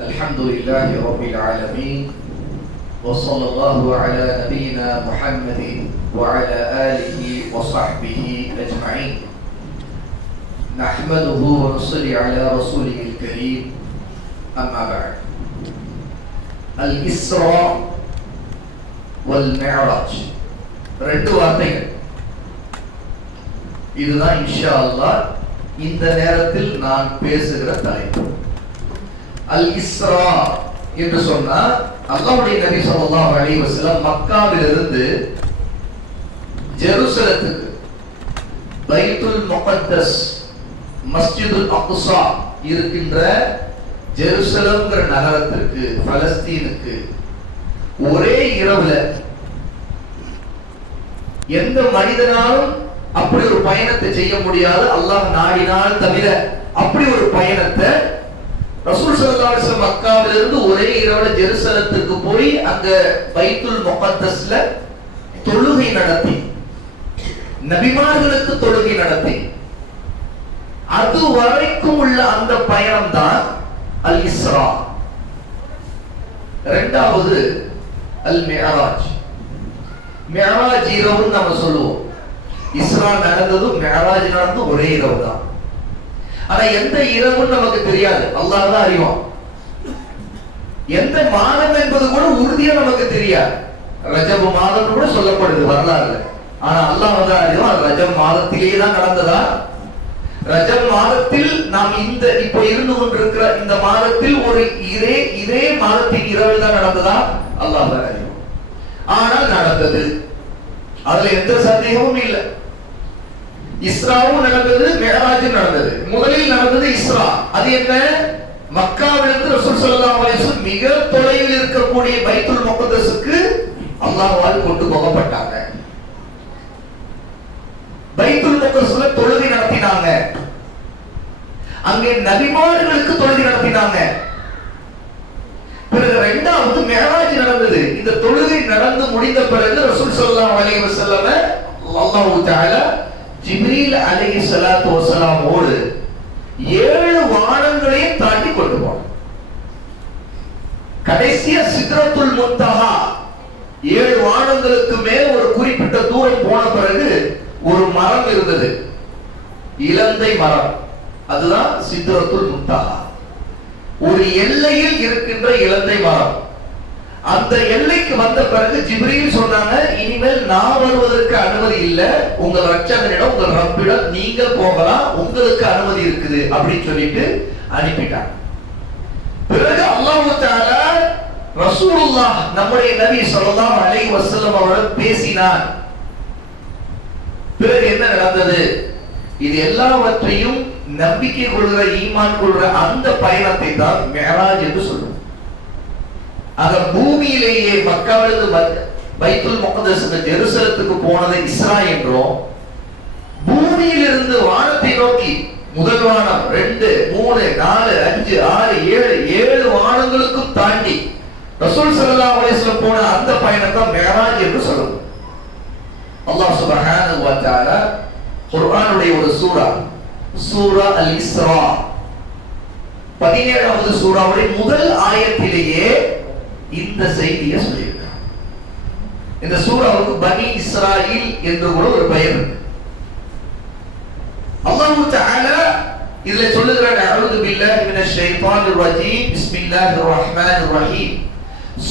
الحمد لله رب العالمين وصلى الله على نبينا محمد وعلى آله وصحبه أجمعين نحمده ونصلي على رسوله الكريم أما بعد الإسراء والمعراج ரெண்டு வார்த்தைகள். இதுதான் இன்ஷா அல்லாஹ் இந்த நேரத்தில் நான் பேசுகிற தலைப்பு. அல் இஸ்ரா என்று சொன்னா அல்லாஹ்வுடைய நபி ஸல்லல்லாஹு அலைஹி வஸல்லம் மக்காவிலிருந்து ஜெருசலத்துக்கு பைத்துல் முகத்தஸ் மஸ்ஜிதுல் அக்ஸா இருக்கின்ற ஜெருசலம்ங்கிற நகரத்திற்கு பலஸ்தீனுக்கு ஒரே இரவுல எந்த மனிதனாலும் அப்படி ஒரு பயணத்தை செய்ய முடியாது, அல்லாஹ் நாடினால் தவிர. அப்படி ஒரு பயணத்தை ரசூல் ஸல்லல்லாஹு அலைஹி வஸல்லம் மக்காவிலிருந்து ஒரே இரவுல ஜெருசலத்துக்கு போய் அங்க பைத்துல் முகத்தஸ்ல தொழுகை நடத்தி, நபிமார்களுக்கு தொழுகை நடத்தி, அது வரைக்கும் உள்ள அந்த பயணம் தான் அல் இஸ்ரா. இரண்டாவது அல் மிஅராஜ். மிஅராஜ் இரவுன்னு நம்ம சொல்லுவோம். இஸ்ரா நடந்ததும் மிஅராஜ் நடந்ததும் ஒரே இரவு தான். ஆனா எந்த இரவுன்னு நமக்கு தெரியாது, அல்லாஹ் தான் அறிவான். எந்த மாதம் என்பது கூட உறுதியா நமக்கு தெரியாது. ரஜப் மாதம் கூட சொல்லப்படுது வரலாறுல. ஆனா அல்லாஹ் தான் அறிவான். ரஜப் மாதத்திலேயே தான் நடந்ததா, ரஜப் மாதத்தில் நாம் இந்த இப்போ இருந்து கொண்டிருக்கிற இந்த மாதத்தில் ஒரு இதே மாதத்தின் இரவு தான் நடந்ததா, அல்லாஹ் தான் அறிவான். ஆனால் நடந்தது, அதுல எந்த சந்தேகமும் இல்லை. இஸ்ராவும் நடந்தது, மிஅராஜும் நடந்தது. முதலில் நடந்தது இஸ்ரா. அது என்ன? மக்காவிலிருந்து ரசூல் ஸல்லல்லாஹு அலைஹி வஸல்லம் மிக தொலைவில் இருக்கக்கூடிய பைத்துல் முகத்தஸுக்கு அல்லாஹ்வால் கொண்டு போகப்பட்டாங்க. பைத்துல் முகத்தஸ்ல தொழுகை நடத்தினாங்க. அங்கே நபிமார்களுக்கு தொழுகை நடத்தினாங்க. பிறகு இரண்டாவது மிஅராஜ் நடந்தது. இந்த தொழுகை நடந்து முடிந்த பிறகு ரசூல் ஸல்லல்லாஹு அலைஹி வஸல்லம் அல்லாஹ் தஆலா ஜிப்ரீல் அலைஹிஸ்ஸலாத்து வஸலாமோடு 7 வானங்களையும் தாண்டி கொண்டு போனார். கடைசியா சித்ரத்துல் முன்தஹா 7 வானங்களுக்கு மேல் ஒரு குறிப்பிட்ட தூரம் போன பிறகு ஒரு மரம் இருந்தது, இலந்தை மரம். அதுதான் சித்ரத்துல் முன்தஹா. ஒரு எல்லையில் இருக்கின்ற இலந்தை மரம். அந்த எல்லைக்கு வந்த பிறகு ஜிப்ரீல் சொன்னாங்க, இனிமேல் நான் வருவதற்கு அனுமதி இல்லை, உங்கள் ரட்சகனிடம் உங்கள் ரப்பிடம் நீங்க போகலாம், உங்களுக்கு அனுமதி இருக்குது அப்படின்னு சொல்லிட்டு அனுப்பிட்டாங்க. பிறகு அல்லாஹ் தஆலா ரசூலுல்லாஹ் நம்முடைய நபி ஸல்லல்லாஹு அலைஹி வஸல்லம் அவர்கள் பேசினார். பிறகு என்ன நடந்தது? இது எல்லாவற்றையும் நம்பிக்கை கொள்கிற, ஈமான் கொள்கிற அந்த பயணத்தை தான் மிஅராஜ் என்று சொல்லுவோம். ஆக பூமியிலேயே மக்காவிலிருந்து பைத்துல் முகத்தஸுக்கு ஜெருசலத்துக்கு போனது இஸ்ரா என்றும், பூமியிலிருந்து வானத்தை நோக்கி முதல் வானம் 2 3 4 5 6 7 வானங்களுக்கும் தாண்டி ரசூல் ஸல்லல்லாஹு அலைஹி வஸல்லம் போன அந்த பயணத்தை மிஅராஜ் என்று சொல்லுவோம். அல்லாஹ் சுப்ஹானஹு வ தஆலா குர்ஆனுடைய ஒரு சூரா அல் இஸ்ரா 17வது சூராவுடைய முதல் ஆயத்திலேயே இந்த செய்தியை சொல்லியிருக்கார். இந்த சூராவுக்கு பனி இஸ்ராயில் என்று கூட ஒரு பெயர் இருக்கு. அல்லாஹ் தஆலா இதுல சொல்லுகிறார், அஊது பில்லாஹி மினஷ் ஷைத்தானிர் ரஜீம், பிஸ்மில்லாஹிர் ரஹ்மானிர் ரஹீம்,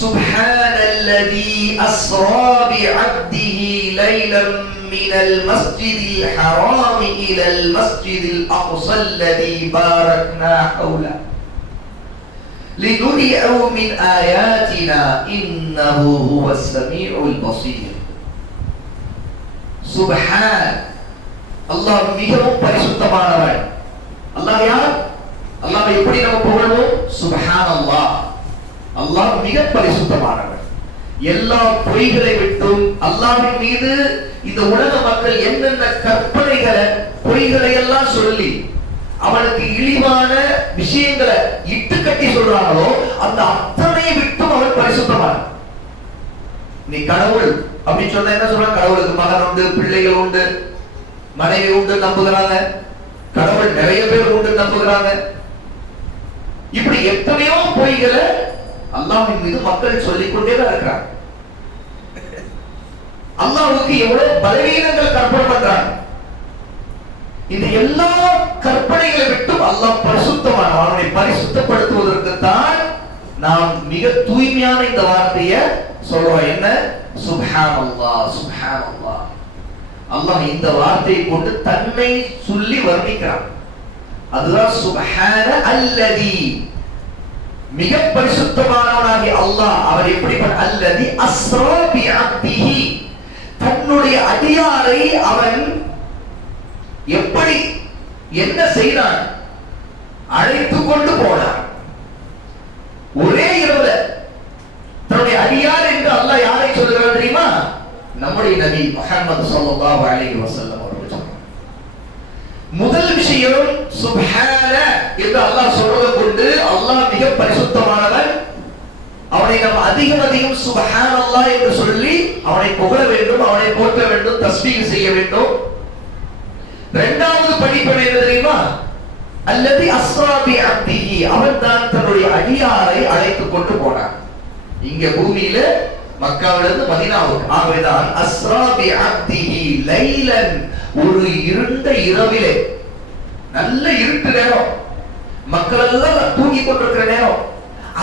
சுப்ஹானல்லதீ அஸ்ரா பிஅப்திஹி லைலன் மினல் மஸ்ஜிதில் ஹராமி இலல் மஸ்ஜிதில் அக்ஸல்லதீ பாரக்னா ஹவுலா لنريه من آياتنا إنه هو السميع البصير. சுப்ஹான், அல்லாஹ் மிகவும் பரிசுத்தமானவன். அல்லாஹ் யார்? அல்லாஹ் எப்படி நம்ம புகழ்வோம்? சுப்ஹானல்லாஹ், அல்லாஹ் மிக பரிசுத்தமானவன். எல்லா பொய்களை விட்டும் அல்லாஹ்வின் மீது இந்த உலக மக்கள் என்னென்ன கற்பனைகளை, பொய்களை எல்லாம் சொல்லி அவனுக்கு இழிவான விஷயங்களை இட்டு கட்டி சொல்றாங்களோ அந்த அத்தனை விட்டும் அவன் பரிசுத்தமான. நீ கடவுள் அப்படி சொன்ன என்ன சொல்ற? கடவுளுக்கு மகன் உண்டு, பிள்ளைகள் உண்டு, மனைவி உண்டு நம்புகிறாங்க. கடவுள் நிறைய பேர் உண்டு நம்புகிறாங்க. இப்படி எத்தனையோ பொய்களை அல்லாஹ்வின் மீது மக்கள் சொல்லிக் கொண்டேதான் இருக்கிறாங்க. அல்லாஹ்வுக்கு எவ்வளவு பலவீனங்கள் கற்பனை பண்றாங்க. இந்த எல்லா கற்பனைகளை விட்டும் அல்லாஹ் பரிசுத்தமான அவனை பரிசுத்தப்படுத்துவதற்கு தான் நாம் மிக தூய்மையான இந்த வார்த்தையை சொல்றோம். என்ன? சுப்ஹானல்லாஹ், சுப்ஹானல்லாஹ். அல்லாஹ் இந்த வார்த்தையை கொண்டு தன்னை சொல்லி வர்ணிக்கிறான். அதுதான் சுப்ஹான அல்லதி, மிக பரிசுத்தமானவனாகிய அல்லாஹ். அவர் எப்படிப்பட்ட? அல்லதி அஸ்ரா பி அப்திஹி, தன்னுடைய அடியாரை அவன் எப்படி என்ன செய்தான்? அழைத்து கொண்டு போனான். ஒரே இரவுல தன்னுடைய அடியார் என்று அல்லாஹ் யாரை சொல்கிறார் தெரியுமா? நம்முடைய நபி முஹம்மது ஸல்லல்லாஹு அலைஹி வஸல்லம் அவர்கள் சொன்னார். முதல் விஷயம் சுப்ஹான என்று அல்லாஹ் சொல்வதை கொண்டு அல்லாஹ் மிக பரிசுத்தமானவன், அவனை நாம் அதிகம் அதிகம் சுப்ஹானல்லாஹ் என்று சொல்லி அவனை புகழ வேண்டும், அவனை போற்ற வேண்டும், தஸ்பீஹ் செய்ய வேண்டும். இரண்டாவது படிப்பனை என்ன தெரியுமா? அல்லதி அஸ்ரா பி அப்திஹி, அவன் தான் தன்னுடைய அடியாரை அழைத்து கொண்டு போனான். இங்க பூமியில மக்காவிலிருந்து மதீனாவுக்கு. ஆகவேதான் அஸ்ரா பி அப்திஹி லைலன், ஒரு இருண்ட இரவிலே, நல்ல இருட்டு நேரம், மக்கள் எல்லாம் தூங்கி கொண்டிருக்கிற நேரம்,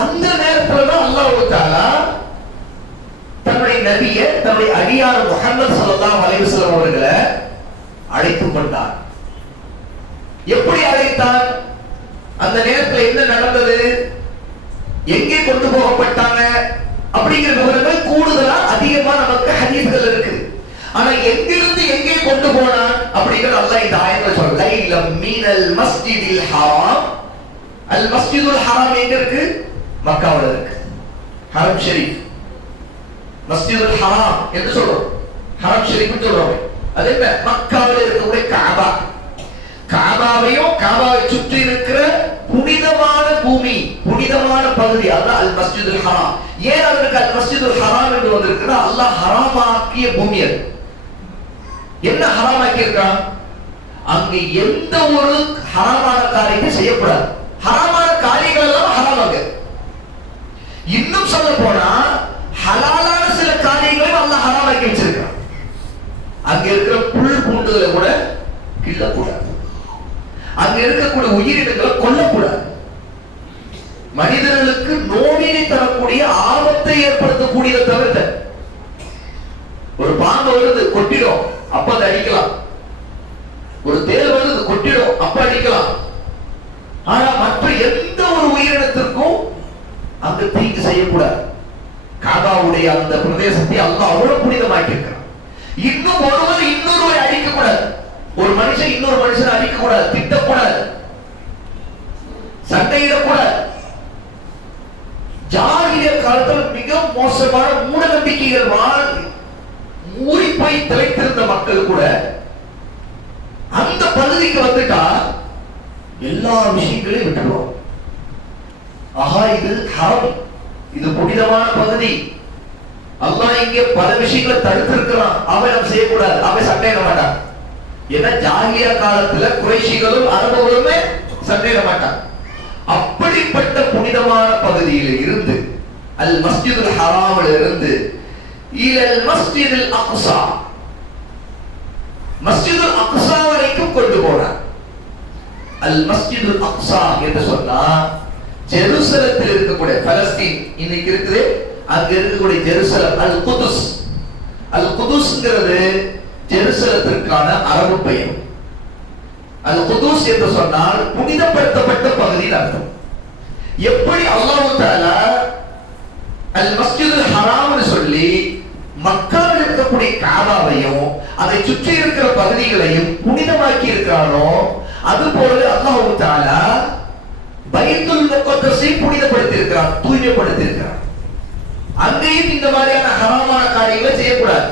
அந்த நேரத்துல தான் அல்லாஹ் தஆலா தன்னுடைய நபியை, தன்னுடைய அடியார் முஹம்மது ஸல்லல்லாஹு அலைஹி வஸல்லம் அவர்களை அழைத்துக் கொண்டார். எப்படி அழைத்தான்? அந்த நேரத்தில் என்ன நடந்தது, எங்கே கொண்டு போகப்பட்டாங்க அப்படிங்கிற விவரங்கள் கூடுதலா அதிகமா நமக்கு ஹதீஸ்கள் இருக்கு. ஆனா எங்கிருந்து எங்கே கொண்டு போனான் அப்படிங்கிற அல்லாஹ் இந்த ஆயத்துல சொல்றான். லைலம் மினல் மஸ்ஜிதில் ஹராம். அல் மஸ்ஜிதுல் ஹராம் எங்க இருக்கு? மக்காவுல இருக்கு. ஹரம் ஷரீஃப், மஸ்ஜிதுல் ஹராம் என்று சொல்றோம், ஹரம் ஷரீஃப் சொல்றோம். அது என்ன? மக்காவில் இருக்கக்கூடிய காபா. காபாவையும் காபாவை சுற்றி இருக்கிற புனிதமான பூமி, புனிதமான பகுதி, அதான் அல் மஸ்ஜிதுல் ஹராம். ஏன் அதற்கு அல் மஸ்ஜிதுல் ஹராம் என்று வந்திருக்குன்னா அல்லாஹ் ஹராமாக்கிய பூமி அது. என்ன ஹராமாக்கி இருக்கான்? அங்க எந்த ஒரு ஹராமான காரியத்தை செய்யக்கூடாது. ஹராமான காரியங்கள் எல்லாம் ஹராமாக. இன்னும் சொல்ல போனா ஹலாலான சில காரியங்களையும் அல்லாஹ் ஹராமாக்கி வச்சிருக்கான். அங்க இருக்கிற புல் பூண்டுகளை கூட கிள்ளக்கூடாது, அங்க இருக்கக்கூடிய உயிரினங்களை கொல்லக்கூடாது, மனிதர்களுக்கு நோவினை தரக்கூடிய ஆபத்தை ஏற்படுத்தக்கூடியதை தவிர்த்த. ஒரு பாம்பு வருது கொட்டிடும், அப்ப அதை அடிக்கலாம். ஒரு தேல் வருது கொட்டிடும், அப்ப அடிக்கலாம். ஆனா மற்ற எந்த ஒரு உயிரினத்திற்கும் அங்க தீங்கு செய்யக்கூடாது. காபாவுடைய அந்த பிரதேசத்தை அல்லாஹ் அவ்வளவு புனிதமாக்கி இருக்கிறான். இன்னும் ஒருவர் இன்னொருவரை அடிக்க கூடாது, ஒரு மனுஷன் இன்னொரு மனுஷனை அடிக்க கூடாது, திட்டக்கூடாது, சண்டையிடக்கூடாது. ஜாகிலிய காலத்தில் மிக மோசமான மூட நம்பிக்கைகள் ஊறி போய் திளைத்திருந்த மக்கள் கூட அந்த பகுதிக்கு வந்துட்டா எல்லா விஷயங்களையும் விட்டுருவோம். ஆஹா, இது ஹரம், இது புனிதமான பகுதி, அல்லாஹ் இங்கே பல விஷயங்களை தடுத்திருக்கிறான், அவன் நம்ம செய்யக்கூடாது, அவன் சண்டையிட மாட்டான். ஏன்னா ஜாகிலியா காலத்துல குறைஷிகளும் அரபுகளுமே சண்டையிட மாட்டான். அப்படிப்பட்ட புனிதமான பகுதியில் இருந்து அல் மஸ்ஜிதுல் ஹராமில் இருந்து இலல் மஸ்ஜிதுல் அக்ஸா, மஸ்ஜிதுல் அக்ஸா வரைக்கும் கொண்டு போனார். அல் மஸ்ஜிதுல் அக்ஸா என்று சொன்னா ஜெருசலத்தில் இருக்கக்கூடிய பலஸ்தீன் இன்னைக்கு இருக்குது, அங்க இருக்கக்கூடிய ஜெருசலம், அல் குதுஸ். அல் குதுஸ்ங்கிறது ஜெருசலத்திற்கான அரபு பெயர். அல் குதுஸ் என்று சொன்னால் புனிதப்படுத்தப்பட்ட பகுதியில் அர்த்தம். எப்படி அல்லாஹ் தஆலா அல் மஸ்ஜிதுல் ஹராம்னு சொல்லி மக்காவில் இருக்கக்கூடிய காபாவையும் அதை சுற்றி இருக்கிற பகுதிகளையும் புனிதமாக்கி இருக்கிறானோ, அதுபோல அல்லாஹ் தஆலா பைத்துல் முகத்தஸை புனிதப்படுத்தி இருக்கிறான், தூய்மைப்படுத்தி இருக்கிறான். அங்கேயும் இந்த மாதிரியான ஹராமான காரியங்களை செய்யக்கூடாது.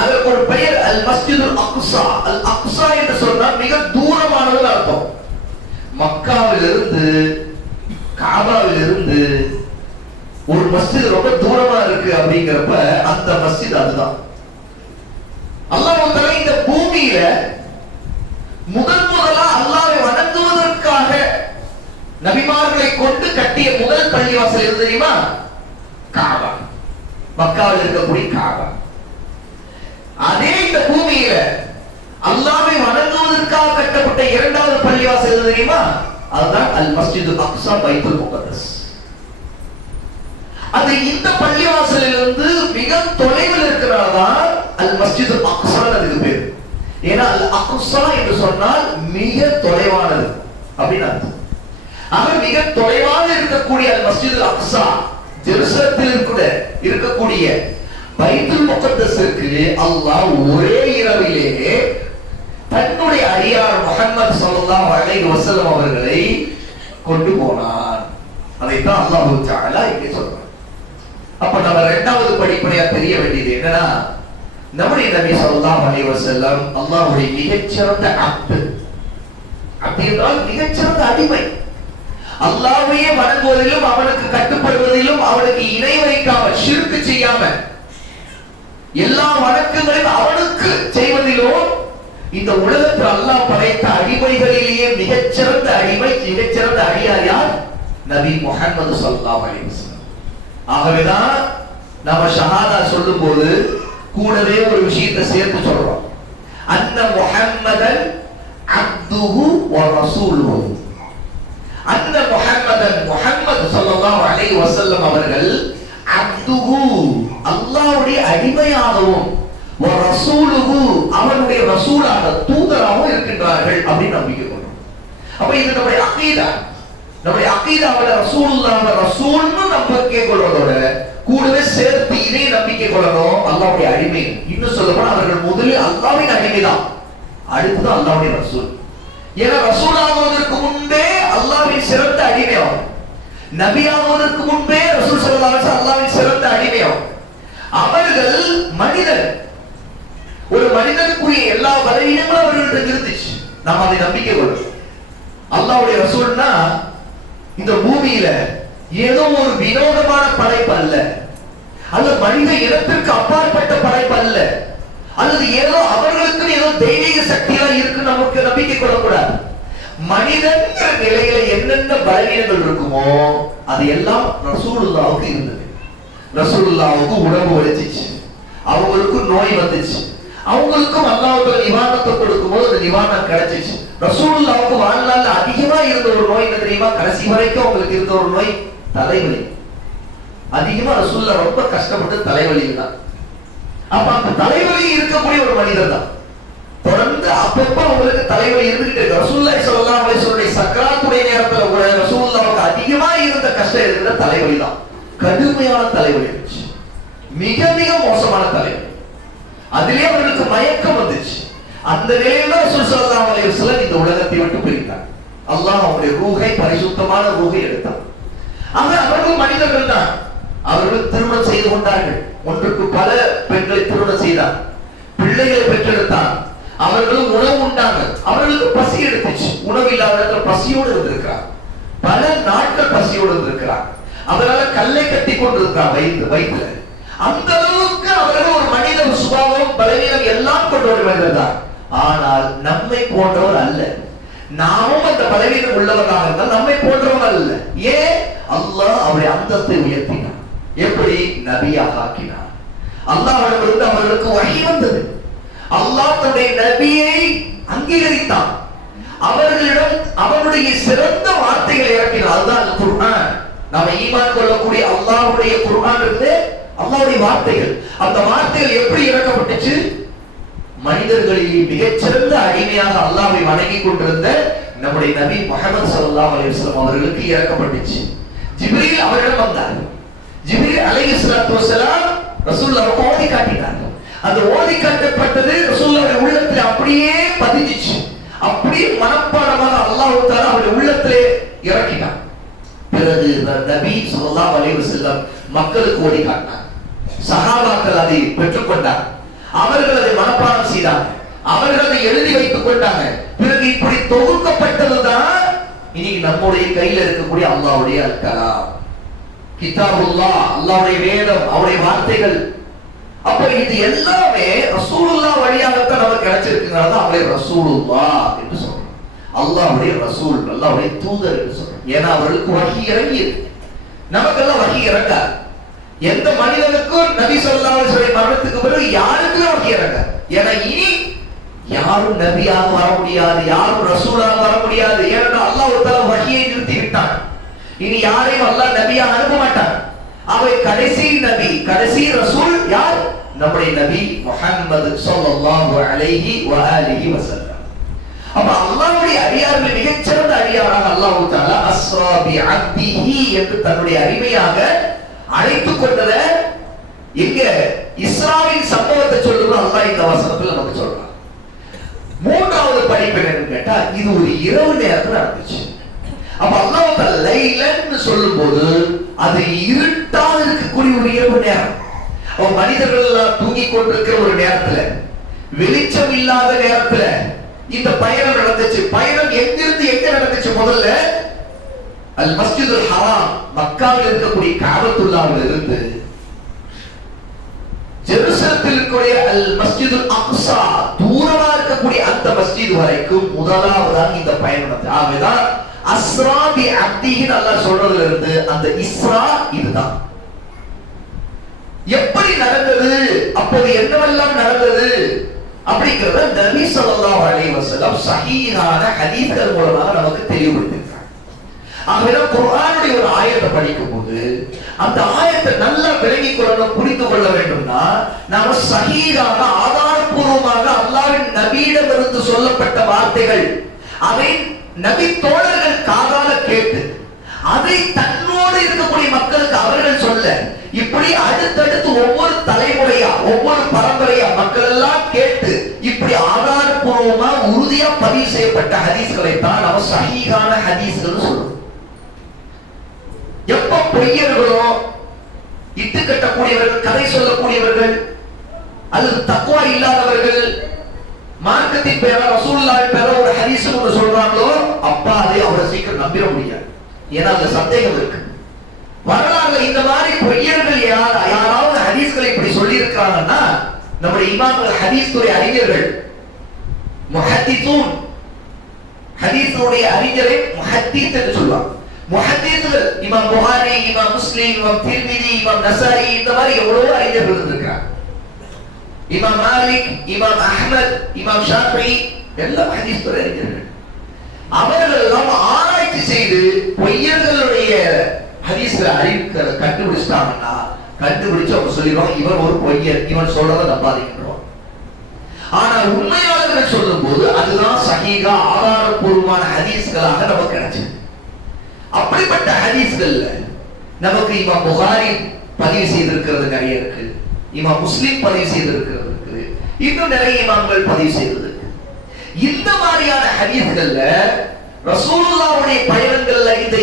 அதற்கு ஒரு பெயர் அல் மஸ்ஜிதுல் அக்ஸா. அல் அக்ஸா என்று சொன்னால் மிக தூரமானது அர்த்தம். மக்காவிலிருந்து காபாவிலிருந்து ஒரு மஸ்ஜித் ரொம்ப தூரமா இருக்கு அப்படிங்கிறப்ப அந்த மஸ்ஜித் அதுதான். அல்லாஹ் தஆலா இந்த பூமியில முதலா அல்லாஹ்வை வணங்குவதற்காக நபிமார்களை கொண்டு கட்டிய முதல் பள்ளிவாசல் எது தெரியுமா? காபா. மக்காவில் இருக்கக்கூடிய காபா. அதே இந்த பூமியில அல்லாஹ்வை வணங்குவதற்காக கட்டப்பட்ட இரண்டாவது பள்ளிவாசல் எது தெரியுமா? அதுதான் அல் மஸ்ஜிதுல் அக்ஸா, பைத்துல் முகத்தஸ். அது இந்த பள்ளிவாசலிலிருந்து மிக தொலைவில் இருக்கிறதான் அல் மஸ்ஜிதுல் அக்ஸா அதுக்கு பேர். ஏன்னா அல் அக்ஸா என்று சொன்னால் மிக தொலைவானது அப்படின்னு அர்த்தம். ஆக மிக தொலைவாக இருக்கக்கூடிய அல் மஸ்ஜிதுல் அக்ஸா, ஜெருசலத்தில் இருக்கக்கூடிய பைத்துல் முகத்தஸிற்கு அல்லாஹ் ஒரே இரவிலே தன்னுடைய அடியார் முஹம்மது ஸல்லல்லாஹு அலைஹி வஸல்லம் அவர்களை கொண்டு போனார். அதைத்தான் அல்லாஹ் தஆலா இங்கே சொல்றார். அப்ப நம்ம இரண்டாவது படிப்படியா தெரிய வேண்டியது என்னன்னா, நம்முடைய நபி ஸல்லல்லாஹு அலைஹி வஸல்லம் அல்லாஹ்வுடைய மிகச்சிறந்த அப்து. அப்படி என்றால் மிகச்சிறந்த அடிமை. அல்லாஹ்வையே வணங்குவதிலும் அவனுக்கு கட்டுப்படுவதிலும் அவனுக்கு இணை வைக்காமல், ஷிர்க் செய்யாம எல்லா வணக்கங்களையும் அவனுக்கு செய்வதிலும் இந்த உலகத்தில் அல்லாஹ் படைத்த அடிமைகளிலேயே மிகச்சிறந்த அடிமை, மிகச்சிறந்த அடியார் யார்? நபி முஹம்மது ஸல்லல்லாஹு அலைஹி வஸல்லம். ஆகவேதான் நாம ஷஹாதா சொல்லும்போது கூடவே ஒரு விஷயத்தை சேர்த்து சொல்றோம். அன்ன முஹம்மதன் அப்துஹு வ ரசூலுஹு. அன்ன முஹம்மதன், முஹம்மது ஸல்லல்லாஹு அலைஹி வஸல்லம் அவர்கள் அப்துஹு, அல்லாஹ்வுடைய அடிமையாகவும், வ ரசூலுஹு, அவனுடைய ரசூலாக, தூதராகவும் இருக்கின்றார்கள் அப்படின்னு நம்பிக்கை கொள்றோம். அப்ப இது நம்முடைய அகீதா. நம்முடைய அகீதாவுல ரசூலுல்லாஹ் ரசூல்னு நம்பிக்கை கொள்றதோட கூடவே சேர்த்து இதே நம்பிக்கை கொள்ளணும் அல்லாஹ்வுடைய அடிமை. இன்னும் சொல்லப்போனா அவர்கள் முதலில் அல்லாஹ்வின் அடிமைதான், அடுத்தது அல்லாஹ்வுடைய ரசூல். ஏன்னா ரசூல் ஆகுவதற்கு முன்பே அல்லாஹ்வின் சிறந்த அடிமையாகும், நபி ஆகுவதற்கு முன்பே ரசூல் ஸல்லல்லாஹு அலைஹி வஸல்லம் அல்லாஹ்வின் சிறந்த அடிமையாகும். அவர்கள் மனிதர், ஒரு மனிதனுக்குரிய எல்லா பலவீனங்களும் அவர்கள்ட்ட இருந்துச்சு. நாம் அதை நம்பிக்கை கொள்றோம். அல்லாஹ்வுடைய ரசூல்னா இந்த பூமியில ஏதோ ஒரு வினோதமான படைப்பு அல்ல, அல்லது மனித இனத்திற்கு அப்பாற்பட்ட படைப்பு அல்ல, அல்லது ஏதோ அவர்களுக்கு ஏதோ தெய்வீக சக்தியெல்லாம் இருக்கு நமக்கு நம்பிக்கை கொள்ளக்கூடாது. மனிதன் நிலையில என்னென்ன பலவீனங்கள் இருக்குமோ அது எல்லாம் ரசூலுல்லாஹ்வுக்கு இருந்தது. ரசூலுல்லாஹ்வுக்கு உடம்பு வலிச்சிச்சு, அவங்களுக்கு நோய் வந்துச்சு, அவங்களுக்கும் அல்லாஹ் நிவாரணத்தை கொடுக்கும்போது அந்த நிவாரணம் கிடைச்சிச்சு. ரசூலுல்லாஹ்வுக்கு வாழ்நாள்ல அதிகமா இருந்த ஒரு நோய் என்ன தெரியுமா? கடைசி வரைக்கும் அவங்களுக்கு இருந்த ஒரு நோய் தலைவலி. அதிகமா ரசூலுல்லாஹ் ரொம்ப கஷ்டப்பட்டு தலைவலியில் தான். அப்ப அந்த தலைவலி இருக்கக்கூடிய ஒரு மனிதர் தான். தொடர்ந்து அப்பப்ப அவங்களுக்கு தலைவலி இருந்துகிட்டு இருக்கு. ரசூலுல்லாஹி ஸல்லல்லாஹு அலைஹி வஸல்லம் சக்கராத்துடைய நேரத்துல கூட ரசூலுல்லாஹ்வுக்கு அதிகமா இருந்த கஷ்டம் இருக்கிற தலைவலி தான். கடுமையான தலைவலி இருந்துச்சு, மிக மிக மோசமான தலைவலி. அதிலே அவர்களுக்கு மயக்கம் வந்துச்சு. அந்த நிலையில ரசூல் ஸல்லல்லாஹு அலைஹி வஸல்லம் இந்த உலகத்தை விட்டு பிரிந்தார். அல்லாஹ் அவருடைய ரூஹை, பரிசுத்தமான ரூஹை எடுத்தார். ஆக அவர்கள் மனிதர்கள் தான். அவர்கள் திருமணம் செய்து கொண்டார்கள், ஒன்றுக்கு பல பெண்களை திருமணம் செய்தார், பிள்ளைகளை பெற்றெடுத்தார், அவர்களும் உணவு உண்டாங்க, அவர்களுக்கு பசி எடுத்துச்சு, உணவு இல்லாத பசியோடு இருந்திருக்கிறார், பல நாட்கள் பசியோடு இருந்திருக்கிறார். அதனால கல்லை கட்டி கொண்டிருக்கிறார் வயிற்றுல. அந்த அளவுக்கு அவர்கள் ஒரு மனித சுபாவம், பலவீனம் எல்லாம் கொண்ட ஒரு மனிதர் தான். ஆனால் நம்மை போன்றவர் அல்ல. நாமும் அந்த பலவீனம் உள்ளவர்களாக இருந்தால் நம்மை போன்றவர் அல்ல. ஏன்? அல்லாஹ் அவருடைய அந்தஸ்தை உயர்த்தினார். எப்படி? நபியாக ஆக்கினார். அல்லாஹ்விடமிருந்து அவர்களுக்கு வஹி வந்தது. அல்லாஹ் தன்னுடைய நபியை அங்கீகரித்தான். அவர்களிடம் அவருடைய சிறந்த வார்த்தைகளை இறக்கினார். அதுதான் குர்ஆன். நாம ஈமான் கொள்ளக்கூடிய அல்லாஹ்வுடைய குர்ஆன் இருக்கு, அல்லாஹ்வுடைய வார்த்தைகள். அந்த வார்த்தைகள் எப்படி இறக்கப்பட்டுச்சு? மனிதர்களில் மிகச்சிறந்த அடிமையாக அல்லாஹ்வை வணங்கி கொண்டிருந்த நம்முடைய நபி முஹம்மது ஸல்லல்லாஹு அலைஹி வஸல்லம் அவர்களுக்கு இறக்கப்பட்டுச்சு. ஜிப்ரீல் அவரிடம் வந்தார். ஜிப்ரீல் அலைஹிஸ்ஸலாத்து வஸலாம் ரசூலுல்லாஹ்வுக்கு ஓதி காட்டினார். அந்த ஓதி காட்டப்பட்டது ரசூலுல்லாஹ்வுடைய உள்ளத்தில் அப்படியே பதிஞ்சிச்சு. அப்படியே மனப்பாடமாக அல்லாஹ் தஆலா அவருடைய உள்ளத்திலே இறக்கினார். பிறகு நபி ஸல்லல்லாஹு அலைஹி வஸல்லம் மக்களுக்கு ஓதி காட்டினார். சஹாபாக்கள் அதை பெற்றுக்கொண்டார். அவர்கள் அதை மனப்பாடம் செய்தாங்க, அவர்கள் அதை எழுதி வைத்துக் கொண்டாங்க. பிறகு இப்படி தொகுக்கப்பட்டதுதான் இன்னைக்கு நம்முடைய கையில் இருக்கக்கூடிய அல்லாஹ்வுடைய அல் கலாம், கிதாபுல்லாஹ், அல்லாஹ்வுடைய வேதம், அவருடைய வார்த்தைகள். அப்ப இது எல்லாமே ரசூலுல்லாஹ் வழியாகத்தான் நமக்கு கிடைச்சிருக்குங்கிறத அவரை ரசூலுல்லாஹ் என்று சொல்றோம். அல்லாஹ்வுடைய ரசூல், அல்லாஹ்வுடைய தூதர் என்று சொல்றோம். ஏன்னா அவர்களுக்கு வஹி இறங்கியது, நமக்கெல்லாம் வஹி இறங்காது. எந்த மனிதனுக்கும் நபி ஸல்லல்லாஹு அலைஹி வஸல்லம் மரணத்துக்கு பிறகு யாருக்கும் வஹி இறங்காது. ஏன்னா இனி யாரும் நபியாக வர முடியாது, யாரும் ரசூலாக வர முடியாது. ஏனென்றால் அல்லாஹ் தஆலா வஹியை நிறுத்தி விட்டான். இனி யாரையும் அல்லாஹ் நபியாக அனுப்ப மாட்டான். அவை கடைசி நபி, கடைசி ரசூல் யார்? நம்முடைய நபி முஹம்மது ஸல்லல்லாஹு அலைஹி வஆலிஹி வஸல்லம். அப்ப அல்லாஹ்வுடைய அடியார்கள் மிகச்சிறந்த அடியாராக அல்லாஹ் தஆலா அஸ்ரா பி அப்திஹி என்று தன்னுடைய அடிமையாக அழைத்துக் கொண்டத எங்க இஸ்ராவின் சம்பவத்தை சொல்லும்போது அல்லாஹ் இந்த வசனத்துல நமக்கு சொல்றான். மூன்றாவது படிப்பு என்னன்னு கேட்டா, இது ஒரு இரவு நேரத்துல நடந்துச்சு. அப்ப அல்லாஹ் தஆலா லைலன்னு சொல்லும்போது அது இருட்டாக இருக்கக்கூடிய ஒரு இரவு நேரம். மனிதர்கள் எல்லாம் தூங்கிக் கொண்டிருக்கிற ஒரு நேரத்துல, வெளிச்சம் இல்லாத நேரத்துல இந்த பயணம் நடந்துச்சு. பயணம் எங்கிருந்து எங்க நடந்துச்சு? முதல்ல அல் மஸ்ஜிதுல் ஹராம், மக்காவில் இருக்கக்கூடிய காபத்துல்லாஹ்வில் இருந்து ஜெருசலத்தில் இருக்கக்கூடிய அல் மஸ்ஜிதுல் அக்ஸா, தூரமா இருக்கக்கூடிய அந்த மஸ்ஜித் வரைக்கும் முதலாவதாக இந்த பயணம் நடந்தது. ஆகவேதான் அஸ்ரா பி அப்திஹி அல்லாஹ் சொல்றதுல இருந்து அந்த இஸ்ரா இதுதான். எப்படி நடந்தது, அப்போது என்னவெல்லாம் நடந்தது அப்படிங்கறத நபி ஸல்லல்லாஹு அலைஹி வஸல்லம் சஹீஹான ஹதீஸ்கள் மூலமாக நமக்கு தெளிவுபடுத்தியிருக்காங்க. ஆகவே குர்ஆனுடைய ஒரு ஆயத்தை படிக்கும்போது அந்த ஆயத்தை நல்லா விளங்கிக் கொள்ளணும், புரிந்து கொள்ள வேண்டும்னா நாம சஹீஹான ஆதாரபூர்வமாக அல்லாஹ்வின் நபியிடமிருந்து சொல்லப்பட்ட வார்த்தைகள், அதை நபி தோழர்கள் காதால கேட்டு அதை தன்னோடு இருக்கக்கூடிய மக்களுக்கு அவர்கள் சொல்ல, இப்படி அடுத்தடுத்து ஒவ்வொரு தலைமுறையா ஒவ்வொரு பரம்பரையா மக்கள் எல்லாம் கேட்டு இப்படி ஆதாரபூர்வமா உறுதியா பதிவு செய்யப்பட்ட ஹதீஸ்களை தான் நம்ம சஹீஹான ஹதீஸ்கள் சொல்றோம். எப்ப பொய்யர்களோ, இட்டு கட்டக்கூடியவர்கள், கதை சொல்லக்கூடியவர்கள், அல்லது தக்வா இல்லாதவர்கள் மார்க்கத்தின் பேர ரசூலுல்லாஹின் பேர ஒரு ஹதீஸ் ஒன்று சொல்றாங்களோ, அப்ப அதை அவ்வளவு சீக்கிரம் நம்பிட முடியாது. ஏன்னா அந்த சந்தேகம் இருக்கு. வரலாறுல இந்த மாதிரி பொய்யர்கள் யாராவது ஹதீஸ்களை இப்படி சொல்லி இருக்காங்கன்னா, நம்முடைய இமாம்கள், ஹதீஸ் துறை அறிஞர்கள், முஹத்திஸூன், ஹதீஸுடைய அறிஞரை முஹத்திஸ் என்று சொல்லுவாங்க. முஹத்திஸ்கள் இமாம் புகாரி, இமாம் முஸ்லிம், இமாம் திர்மிதி, இமாம் நசாயி, இந்த மாதிரி எவ்வளவோ அறிஞர்கள் இருந்திருக்காங்க. இமாம் மாலிக், இமாம் அஹ்மத், இமாம் ஷாஃபிஈ எல்லாம் ஹதீஸ் துறை அறிஞர்கள். அவர்கள் எல்லாம் ஆராய்ச்சி செய்து பொய்யர்களுடைய ஹதீஸ்களை கண்டுபிடிச்சிட்டாங்கன்னா, கண்டுபிடிச்சு அவங்க சொல்லிடுவாங்க இவர் ஒரு பொய்யர், இவன் சொல்றதை நம்பாதீங்கன்றோம். ஆனா உண்மையாளர்கள் சொல்லும் போது அதுதான் சஹீஹா ஆதாரபூர்வமான ஹதீஸ்களாக நமக்கு கிடைச்சது. அப்படிப்பட்ட ஹதீஸ்கள்ல நமக்கு இமாம் புகாரி பதிவு செய்திருக்கிறது நிறைய இருக்கு, இமாம் முஸ்லிம் பதிவு செய்திருக்கிறது இருக்கு, இன்னும் நிறைய இமாம்கள் பதிவு செய்தது. இந்த மாதிரியான ஹதீஸ்கள்ல ரசூலுல்லாஹ்வுடைய பயணங்கள்ல இந்த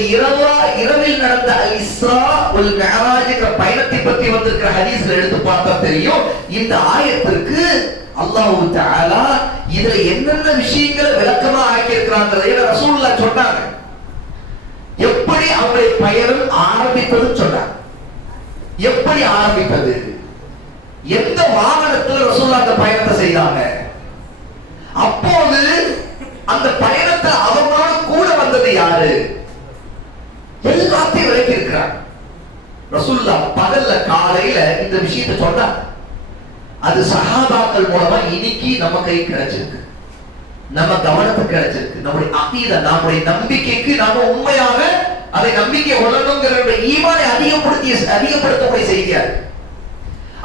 இரவில் நடந்த அல் இஸ்ரா வல் மிஅராஜ் என்ற பயணத்தை பற்றி வந்திருக்கிற ஹதீஸ்களை எடுத்து பார்த்தா தெரியும், இந்த ஆயத்திற்கு அல்லாஹ் தஆலா இதுல என்னென்ன விஷயங்களை விளக்கமா ஆக்கி இருக்கிறாங்கறதை ரசூலுல்லாஹ் சொன்னாங்க. எப்படி அவருடைய பயணம் ஆரம்பித்தது சொன்னாங்க. எப்படி ஆரம்பித்தது, எந்த வாகனத்தில் ரசூலுல்லாஹ் அந்த பயணத்தை செய்தாங்க, அப்போது அந்த பயணத்தை அவங்களோட கூட வந்தது யாரு, எல்லாத்தையும் விளக்கி இருக்கிறாங்க. ரசூலுல்லாஹ் பகல்ல காலையில இந்த விஷயத்தை சொன்னாங்க. அது சஹாபாக்கள் மூலமா இன்னைக்கு நம்ம கை கிடைச்சிருக்கு, நம்ம கவனத்துக்கு கிடைச்சிருக்கு. நம்முடைய அகீதா, நம்முடைய நம்பிக்கைக்கு நாம உண்மையாக அதை நம்பிக்கை கொள்ளணுங்கிற ஈமானை அதிகப்படுத்தக்கூடிய செய்தியா இருக்கு.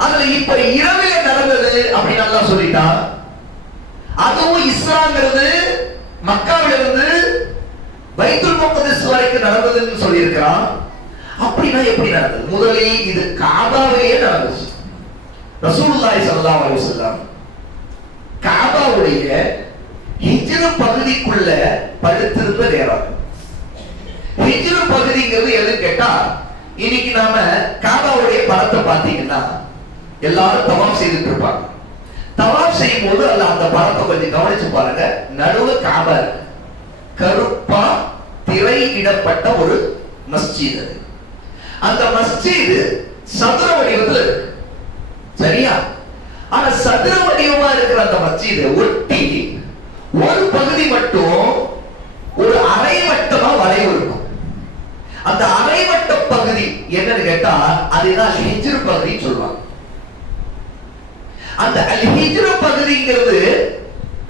அதுல இப்ப இரவில நடந்தது அப்படின்னு நல்லா சொல்லிட்டான். அதுவும் இஸ்ராங்கிறது மக்காவிலிருந்து பைத்துல் முக்தஸ் வரைக்கும் நடந்ததுன்னு சொல்லி இருக்கிறான். அப்படின்னா எப்படி நடந்தது? முதலில் இது காபாவிலேயே நடந்துச்சு. ரசூலுல்லாஹி ஸல்லல்லாஹு அலைஹி வஸல்லம் காபாவுடைய ஹிஜ்ர் பகுதிக்குள்ள படுத்திருந்த நேரம். ஹிஜ்ர் பகுதிங்கிறது எதுன்னு கேட்டா, இன்னைக்கு நாம காபாவுடைய படத்தை பார்த்தீங்கன்னா எல்லாரும் தவாப் செய்துட்டு இருப்பாங்க. தவாப் செய்யும் போது அல்ல அந்த படத்தை கொஞ்சம் கவனிச்சு பாருங்க. நடுவுல காபா இருக்கு, கருப்பா திரையிடப்பட்ட ஒரு மஸ்ஜித். அந்த மஸ்ஜித் சதுர வடிவத்தில் இருக்கு, சரியா? ஆனா சதுர வடிவமா இருக்கிற அந்த மஸ்ஜிதை ஒட்டி ஒரு பகுதி மட்டும் கேட்டா அதுதான் ஹிஜ்ர் பகுதின்னு சொல்லுவாங்க. அந்த அல் ஹிஜ்ர் பகுதிங்கிறது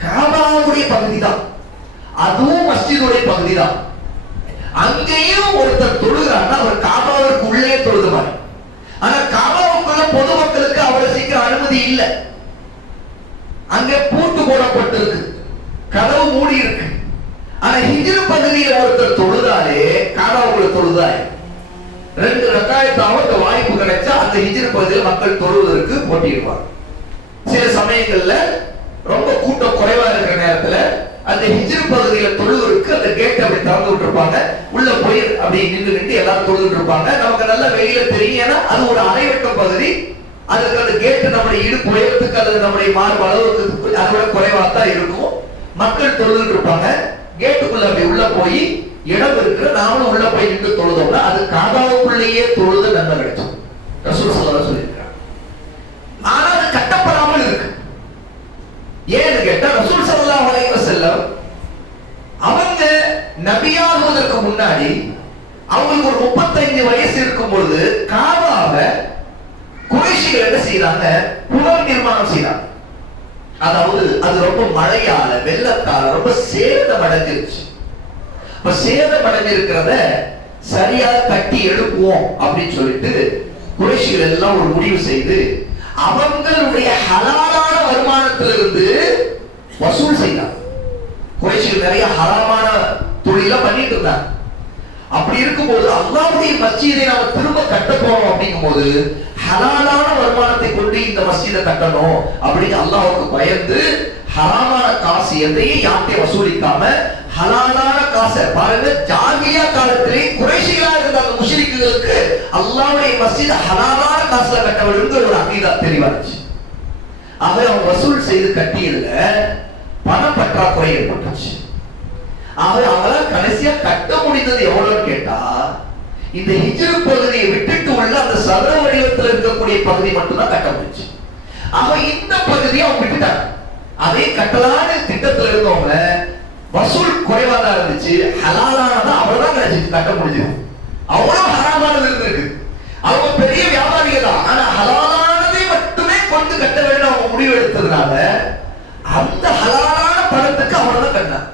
காபாவுடைய பகுதி தான், அதுவும் மஸ்ஜிதுடைய பகுதி தான். அங்கேயும் ஒருத்தர் தொழுகிறான்னா அவர் காபாவிற்கு உள்ளே தொழுதுவார். ஆனா காபாவுக்குள்ள பொதுமக்களுக்கு அவ்வளவு சீக்கிரம் அனுமதி இல்லை. அங்க பூட்டு போடப்பட்டிருக்கு, கதவு மூடி இருக்கு. ஆனா ஹிஜ்ர் பகுதியில் ஒருத்தர் தொழுதாலே காபாவுக்குள்ள தொழுதாய் 2 ரக்காயத்தாவது வாய்ப்பு கிடைச்சா அந்த ஹிஜ்ர் பகுதியில் மக்கள் தொழுவதற்கு போட்டிடுவார். சில சமயங்கள்ல ரொம்ப கூட்டம் குறைவா இருக்கிற நேரத்துல அந்த ஹிஜ்ர் பகுதியில தொழுவதற்கு அந்த கேட் அப்படி திறந்து விட்டுருப்பாங்க. உள்ள போய் அப்படி நின்று எல்லாரும் தொழுதுட்டு இருப்பாங்க. நமக்கு நல்ல வெளியில தெரியும், ஏன்னா அது ஒரு அரைவட்ட பகுதி. அதுக்கு அந்த கேட்டு நம்முடைய இடுப்பு உயரத்துக்கு அல்லது நம்முடைய மார்பு அளவுக்கு அதை விட குறைவா தான் இருக்கும். மக்கள் தொழுதுட்டு இருப்பாங்க. கேட்டுக்குள்ள அப்படி உள்ள போய் இடம் இருக்கிற நாமளும் உள்ள போய் நின்று தொழுதோம்னா அது காபாவுக்குள்ளேயே தொழுது நன்மை கிடைக்கும் ரசூல் ஸல்லல்லாஹு அலைஹி சொல்லியிருக்காங்க. ஆனா அது கட்டப்படாமல் இருக்கு. ஏன்னு கேட்டா ரசூல் ஸல்லல்லாஹு அலைஹி வஸல்லம் அவங்க நபியாகுவதற்கு முன்னாடி அவங்களுக்கு ஒரு 35 வயசு இருக்கும் பொழுது காபாவை குறைஷிகள் என்ன செய்யறாங்க, புனர் நிர்மாணம் செய்யறாங்க. அதாவது அது ரொம்ப மழையால வெள்ளத்தால ரொம்ப சேதம் அடைஞ்சிருச்சு. இப்ப சேதம் அடைஞ்சிருக்கிறத சரியா கட்டி எழுப்புவோம் அப்படின்னு சொல்லிட்டு குறைஷிகள் எல்லாம் ஒரு முடிவு செய்து அவங்களுடைய ஹலாலான வருமானத்திலிருந்து வசூல் செய்தாங்க. குறைஷிகள் நிறைய ஹராமான தொழில பண்ணிட்டு இருந்தாங்க. அப்படி இருக்கும்போது அல்லாஹ்வுடைய மஸ்ஜிதை நாம திரும்ப கட்ட போறோம் அப்படிங்கும் போது ஹலாலான வருமானத்தை கொண்டு இந்த மஸ்ஜிதை கட்டணும் அப்படின்னு அல்லாஹ்வுக்கு பயந்து ஹராமான காசு எதையும் யார்கிட்டயும் வசூலிக்காம ஹலாலான காசை பாருங்க, ஜாகிலியா காலத்திலே குறைஷிகளா இருந்த அந்த முஷ்ரிக்குகளுக்கு அல்லாஹ்வுடைய மஸ்ஜித் ஹலாலான காசுல கட்ட வேண்டும் ஒரு அகீதா தெளிவாச்சு. ஆக அவங்க வசூல் செய்து கட்டியதுல பண பற்றாக்குறை ஏற்பட்டுச்சு. அவங்களால கடைசியா கட்ட முடிந்தது எவ்வளவுன்னு கேட்டா இந்த ஹிஜ்ர் பகுதியை விட்டுட்டு உள்ள அந்த சதுர வடிவத்தில் இருக்கக்கூடிய பகுதி மட்டும்தான் கட்ட முடிச்சு. ஆக இந்த பகுதியை அவங்க விட்டுட்டாங்க. அதே கட்டலான திட்டத்தில் இருந்தவங்க வசூல் குறைவா தான் இருந்துச்சு, ஹலாலானதான் அவ்வளவுதான் கிடைச்சிட்டு கட்ட முடிஞ்சது. அவ்வளவு ஹராமானது இருந்திருக்கு. அவங்க பெரிய வியாபாரிகள் தான், ஆனா ஹலாலானதை மட்டுமே கொண்டு கட்ட வேண்டும் அவங்க முடிவு எடுத்ததுனால அந்த ஹலாலான பணத்துக்கு அவ்வளவுதான் கட்டினாங்க.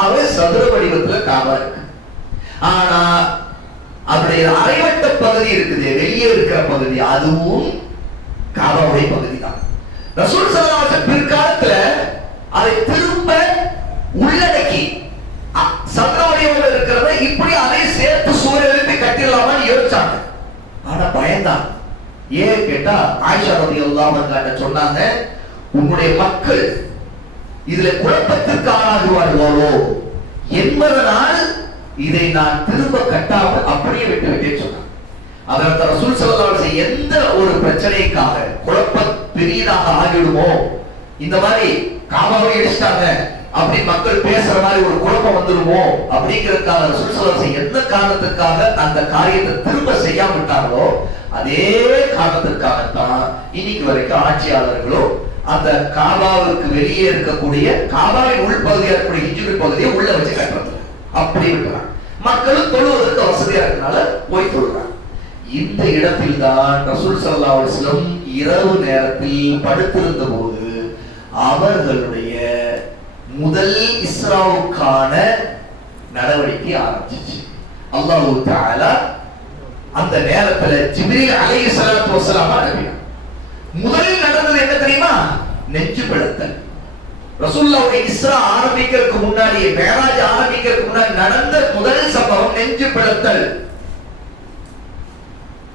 ஆகவே சதுர வடிவத்துல காபா இருக்கு. ஆனா அவருடைய அரைவட்ட பகுதி இருக்குது, வெளியே இருக்கிற பகுதி, அதுவும் காபாவுடைய பகுதி தான். ரசூல் ஸல்லல்லாஹு அலைஹி வஸல்லம் பிற்காலத்துல அதை திரும்ப உள்ளடக்கி சதுர வடிவத்தில் இருக்கிறத இப்படி அதை சேர்த்து சூரிய எழுப்பி கட்டிடலாமான்னு யோசிச்சாங்க. ஆனா பயந்தான். ஏன் கேட்டா ஆயிஷா ரலியல்லாஹு அன்ஹா சொன்னாங்க, உன்னுடைய மக்கள் இதுல குழப்பத்திற்கு ஆளாகுவார்களோ என்பதனால் இதை நான் திரும்ப கட்டாமல் அப்படியே விட்டு விட்டேன் சொன்னார். அதற்கு ரசூல் ஸல்லல்லாஹு அலைஹி வஸல்லம் எந்த ஒரு பிரச்சனைக்காக குழப்பம் பெரியதாக ஆகிடுமோ, இந்த மாதிரி காபாவை இடிச்சிட்டாங்க அப்படி மக்கள் பேசுற மாதிரி ஒரு குழப்பம் வந்துருமோ அப்படிங்கிறதுக்காக ரசூல் ஸல்லல்லாஹு அலைஹி வஸல்லம் எந்த காரணத்துக்காக அந்த காரியத்தை திரும்ப செய்யாம விட்டாங்களோ அதே காரணத்திற்காகத்தான் இன்னைக்கு வரைக்கும் ஆட்சியாளர்களும் அந்த காபாவுக்கு வெளியே இருக்கக்கூடிய காபாவின் உள்பகுதியா இருக்கக்கூடிய ஹிஜ்ர் பகுதியை உள்ள வச்சு கட்டுறது அப்படி விட்டுறாங்க. மக்களும் தொழுவதற்கு வசதியா இருக்கனால போய் தொழுறாங்க. இந்த இடத்தில் தான் ரசூல் ஸல்லல்லாஹு அலைஹி வஸல்லம் இரவு நேரத்தில் படுத்திருந்த போது அவர்களுடைய முதல் இஸ்ராவுக்கான நடவடிக்கை ஆரம்பிச்சிச்சு. அல்லாஹ் தஆலா அந்த நேரத்துல ஜிப்ரீல் அலைஹிஸ்ஸலாத்து வஸலாம் அனுப்பினார். முதலில் நடந்தது என்ன தெரியுமா? நெஞ்சு பிளத்தல். ரசூலுல்லாஹ்வுடைய இஸ்ரா ஆரம்பிக்கிறதுக்கு முன்னாடி, மேராஜ் ஆரம்பிக்கிறதுக்கு முன்னாடி நடந்த முதல் சம்பவம் நெஞ்சு பிளத்தல்.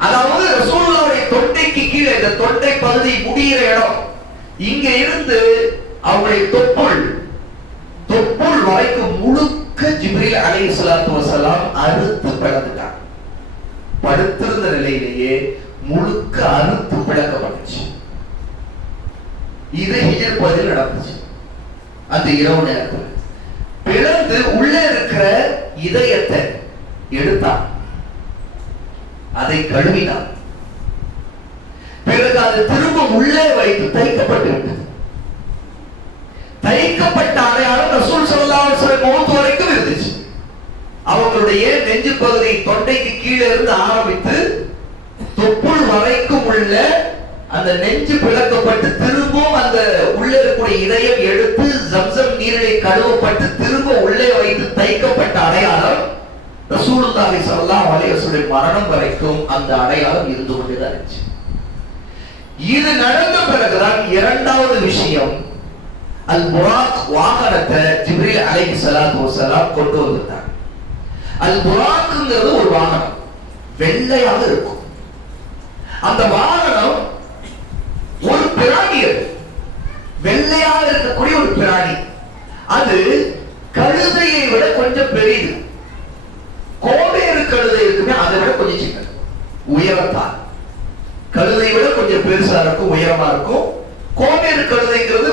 அதாவது ரசூலுல்லாஹ்வுடைய தொண்டைக்கு கீழே, இந்த தொண்டை பகுதி முடிகிற இடம், இங்க இருந்து அவருடைய தொப்புள் வரைக்கும் முழுக்க ஜிப்ரீல் அலைஹிஸ்ஸலாத்து வஸலாம் அறுத்து பிளந்துட்டாங்க. படுத்திருந்த நிலையிலேயே முழுக்க அறுத்து பிளக்கப்பட்டுச்சு. இது ஹிஜ்ர் பகுதியில் நடந்துச்சு. அந்த இரவு நேரத்தில் பிளந்து உள்ளே இருக்கிற இதயத்தை எடுத்தான், அதை கழுவினான். பிறகு அது திரும்ப உள்ளே வைத்து தைக்கப்பட்டு விட்டது. தைக்கப்பட்ட அடையாளம் ரசூல் ஸல்லல்லாஹு அலைஹி வஸல்லம் மௌத் வரைக்கும் இருந்துச்சு. அவங்களுடைய நெஞ்சு பகுதி தொண்டைக்கு கீழே இருந்து ஆரம்பித்து தொப்புள் வரைக்கும் உள்ள அந்த நெஞ்சு பிளக்கப்பட்டு திரும்பவும் அந்த உள்ளே இருக்கக்கூடிய இதயம் எடுத்து ஜம்சம் நீரிலே கழுவப்பட்டு திரும்ப உள்ளே வைத்து தைக்கப்பட்ட அடையாளம் ரசூலுல்லாஹி ஸல்லல்லாஹு அலைஹி வஸல்லம் மரணம் வரைக்கும் அந்த அடையாளம் இருந்து கொண்டுதான் இருந்துச்சு. இது நடந்த பிறகுதான் இரண்டாவது விஷயம், அல் புராக் வாகனத்தை ஜிப்ரீல் அலைஹிஸ்ஸலாத்து வஸலாம் கொண்டு வந்தாங்க. அல் புராக்ங்கிறது ஒரு வாகனம், வெள்ளையாக இருக்கும். அந்த வாகனம் ஒரு பிராணி, வெள்ளையாக இருக்கக்கூடிய ஒரு பிராணி. அது கழுதையை விட கொஞ்சம் பெரியது. கோவேறு கழுதை இருக்குமே, அதை விட கொஞ்சம் சின்னது உயரத்தான். கழுதை விட கொஞ்சம் பெருசா இருக்கும், உயரமா இருக்கும். கோவேறு கழுதைங்கிறது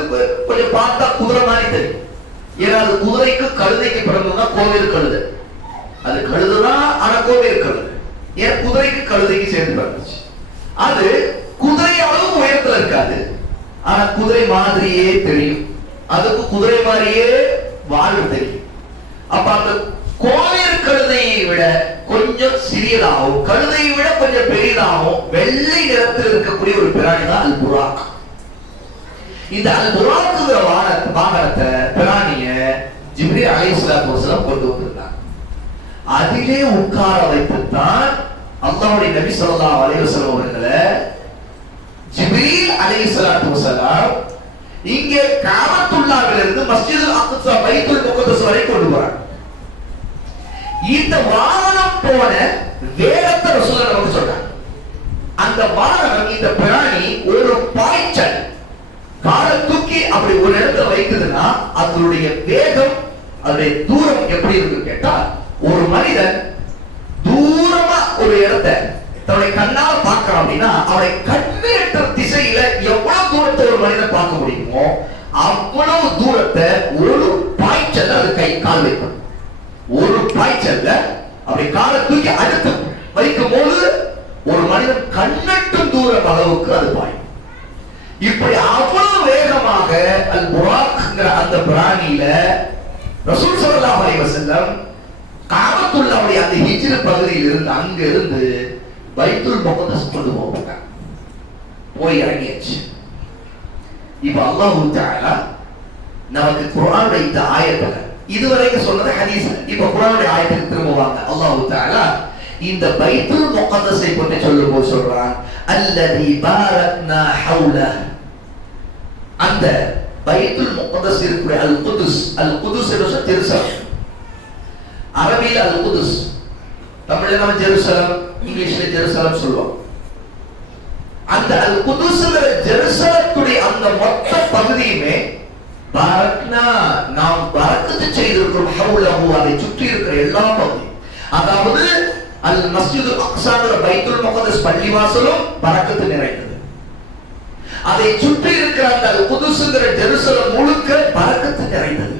கொஞ்சம் பார்த்தா குதிரை மாதிரி தெரியும். ஏன்னா அது குதிரைக்கு கழுதைக்கு பிறந்ததுதான் கோவேறு கழுதை. அது கழுதுதான், ஆனா கோவேறு கழுதை. ஏன் குதிரைக்கு கழுதைக்கு சேர்ந்து பிறந்துச்சு. அது குதிரை அளவு உயரத்துல இருக்காது, ஆனா குதிரை மாதிரியே தெரியும். அதுக்கு குதிரை மாதிரியே வாழ்வு தெரியும். அப்ப அந்த கோவேறு கழுதையை விட கொஞ்சம் சிறியதாகவும் கழுதையை விட கொஞ்சம் பெரியதாகவும் வெள்ளை நிறத்தில் இருக்கக்கூடிய ஒரு பிராணி தான் அல் புராக். இந்த அல் புராக்குங்கிற வாகனத்தை பிராணிய ஜிப்ரீல் அலைஹிஸ்ஸலாத்து வஸலாம் கொண்டு வந்திருந்தாங்க. அதிலே உட்கார வைத்துத்தான் அல்லாஹ்வுடைய நபி ஸல்லல்லாஹு அலைஹி வஸல்லம் அவர்களை ஜிப்ரீல் அலைஹிஸ்ஸலாத்து வஸலாம் இங்கே காபத்துல்லாஹ்விலிருந்து மஸ்ஜிதுல் அக்ஸா பைத்துல் முகத்தஸ் வரை கொண்டு போறாங்க. இந்த வாகனம் போன வேகத்தை ரசூலுல்லாஹ் நமக்கு சொல்றாங்க. அந்த வாகனம், இந்த பிராணி ஒரு பாய்ச்சல் காலை தூக்கி அப்படி ஒரு இடத்துல வைக்குதுன்னா அதனுடைய வேகம், அதனுடைய தூரம் எப்படி இருக்கு கேட்டா, ஒரு மனிதன் தூரமா ஒரு இடத்தை தன்னுடைய கண்ணால பார்க்கறான் அப்படின்னா அவனை கண்ணெற்ற திசையில எவ்வளவு தூரத்தை ஒரு மனிதன் பார்க்க முடியுமோ அவ்வளவு தூரத்தை ஒரு பாய்ச்சல்ல அது கை கால் வைக்கும். ஒரு பாய்ச்சல்ல அப்படி காலை தூக்கி அடுத்து வைக்கும் போது ஒரு மனிதன் கண்ணெட்டும் தூரம் அளவுக்கு அது பாயும். இப்படி அவ்வளவு வேகமாக அல் புராக்ங்கிற அந்த பிராணியில ரசூல் ஸல்லல்லாஹு அலைஹி வஸல்லம் காபத்துல்லாஹ்வுடைய அந்த ஹிஜ்ர் பகுதியில் இருந்து அங்க இருந்து பைத்துல் முகத்தஸ் கொண்டு போவாங்க. போய் இறங்கியாச்சு. இப்ப அல்லாஹ் தஆலா நமக்கு குர்ஆனுடைய இந்த ஆயத்துல இதுவரைக்கும் சொன்னது ஹதீஸ், இப்ப குர்ஆனுடைய ஆயத்துக்கு திரும்புவாங்க. அல்லாஹ் தஆலா இந்த பைத்துல் முகத்தஸை பற்றி சொல்லும்போது சொல்றான், அல்லதி பாரக்னா ஹவுல. அந்த பைத்துல் முகத்தஸ் இருக்கிற அல் குதுஸ், அல் குதுஸ் என்ற ஜெருசலம், அரபியில் அல் குதுஸ், தமிழ்ல நம்ம ஜெருசலம், இங்கிலீஷ்ல ஜெருசலம் சொல்லுவோம். அந்த அல் குதுஸ்ங்கிற ஜெருசலத்துடைய அந்த மொத்த பகுதியுமே பாரக்னா, நாம் பரக்கத்து செய்திருக்கிறோம். ஹவுலஹு, அதை சுற்றி இருக்கிற எல்லா பகுதியும், அதாவது அல் மஸ்ஜிதுல் அக்ஸாங்கிற பைத்துல் முகத்தஸ் பள்ளிவாசலும் பரக்கத்து நிறைந்தது. அதை சுற்றி இருக்கிற அந்த அல் குதுஸ்ங்கிற ஜெருசலம் முழுக்க பரக்கத்து நிறைந்தது.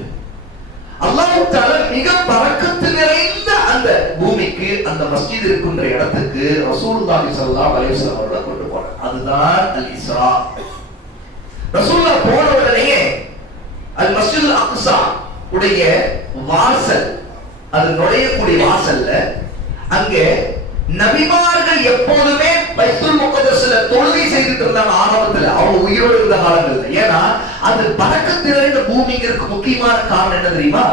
அல்லாஹ் தஆலா மிக பரக்கத்து நிறைந்த அந்த பூமிக்கு, அந்த மஸ்ஜித் இருக்கின்ற இடத்துக்கு ரசூலுல்லாஹி ஸல்லல்லாஹு அலைஹி வஸல்லம் அவர்களை கொண்டு போனார். அதுதான் அல் இஸ்ரா. ரசூலுல்லாஹ் போன உடனே அல் மஸ்ஜிதுல் அக்ஸா உடைய வாசல், அது நுழையக்கூடிய வாசல்ல அங்கே நபிமார்கள் எப்போதுமே பைத்துல் முகத்தஸ்ல தொழுகை செய்துட்டு இருந்தாங்க. ஆரம்பத்துல அவங்க உயிரோடு இருந்த காலங்கள்ல, ஏன்னா அது பரக்கத்து நிறைந்த பூமிங்கிறதுக்கு முக்கியமான காரணம் என்ன தெரியுமா?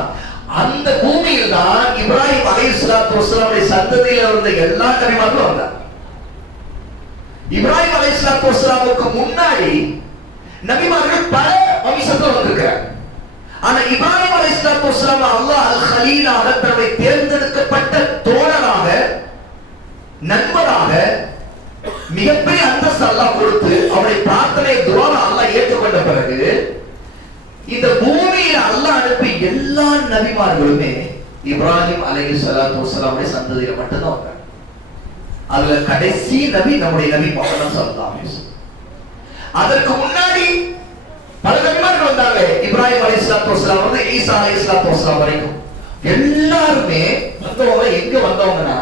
அந்த பூமியில் தான் இப்ராஹிம் அலைஹிஸ்ஸலாத்து வஸலாமுடைய சந்ததியில இருந்த எல்லா நபிமார்களும் வந்தாங்க. இப்ராஹிம் அலைஹிஸ்ஸலாத்து வஸலாமுக்கு முன்னாடி நபிமார்கள் பல வம்சத்துல வந்திருக்கிறாங்க. ஆனா இப்ராஹிம் அலைஹிஸ்ஸலாத்து வஸலாம் அல்லாஹ் அல் கலீலாக, தன்னுடைய தேர்ந்தெடுக்கப்பட்ட தோழராக, நண்பராக மிகப்பெரிய அந்தஸ்து அல்லாஹ் கொடுத்து அவருடைய பிரார்த்தனை துஆவை அல்லாஹ் ஏற்றுக்கொண்ட பிறகு இந்த பூமியில அல்லாஹ் அனுப்பி எல்லா நபிமார்களுமே இப்ராஹிம் அலைஹிஸ்ஸலாத்து வஸலாமுடைய சந்ததியில மட்டும்தான் வந்தாங்க. அதுல கடைசி நபி நம்முடைய நபி முஹம்மது ஸல்லல்லாஹு அலைஹி வஸல்லம். அதற்கு முன்னாடி பல நபிமார்கள் வந்தாங்க. இப்ராஹிம் அலைஹிஸ்ஸலாத்து வஸலாம் வந்து ஈசா அலைஹிஸ்ஸலாத்து வஸலாம் வரைக்கும் எல்லாருமே வந்தவங்க எங்க வந்தவங்கன்னா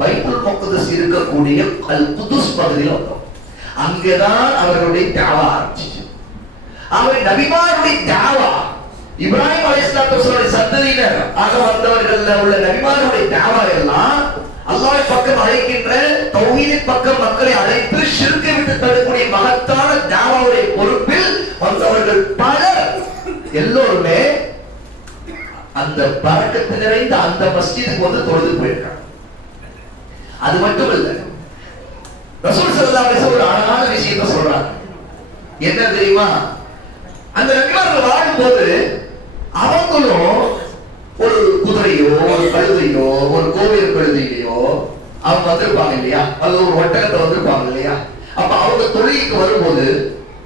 பைத்துல் முகத்தஸ் இருக்கக்கூடிய அல் குதுஸ் பகுதியில் வந்தோம். அங்கதான் அவர்களுடைய தாவா ஆரம்பிச்சு. அவர் நபிமாருடைய தாவா, இப்ராஹிம் அலைஹிஸ்ஸலாத்து வஸலாம் சந்ததியினர் ஆக வந்தவர்கள் உள்ள நபிமாருடைய தாவா எல்லாம் அல்லாஹ்வின் பக்கம் அழைக்கின்ற தௌஹீதின் பக்கம் மக்களை அழைத்து ஷிர்க்கை விட்டு தடுக்கக்கூடிய மகத்தான தாவாவுடைய பொறுப்பில் வந்தவர்கள் பலர் எல்லோருமே அந்த பரக்கத்து நிறைந்த அந்த மஸ்ஜிதுக்கு வந்து தொழுது போயிருக்காங்க. அது மட்டும் இல்ல, ரசூல் ஸல்லல்லாஹு அலைஹி வஸல்லம் ஒரு அழகான விஷயத்தை சொல்றாங்க. என்ன தெரியுமா? அந்த நபிமார்கள் வாழும்போது அவங்களும் ஒரு குதிரையோ ஒரு கழுதையோ ஒரு கோவில் கழுதையோ அவங்க வந்திருப்பாங்க இல்லையா, அது ஒரு ஒட்டகத்தை வந்திருப்பாங்க இல்லையா. அப்ப அவங்க தொழுகைக்கு வரும்போது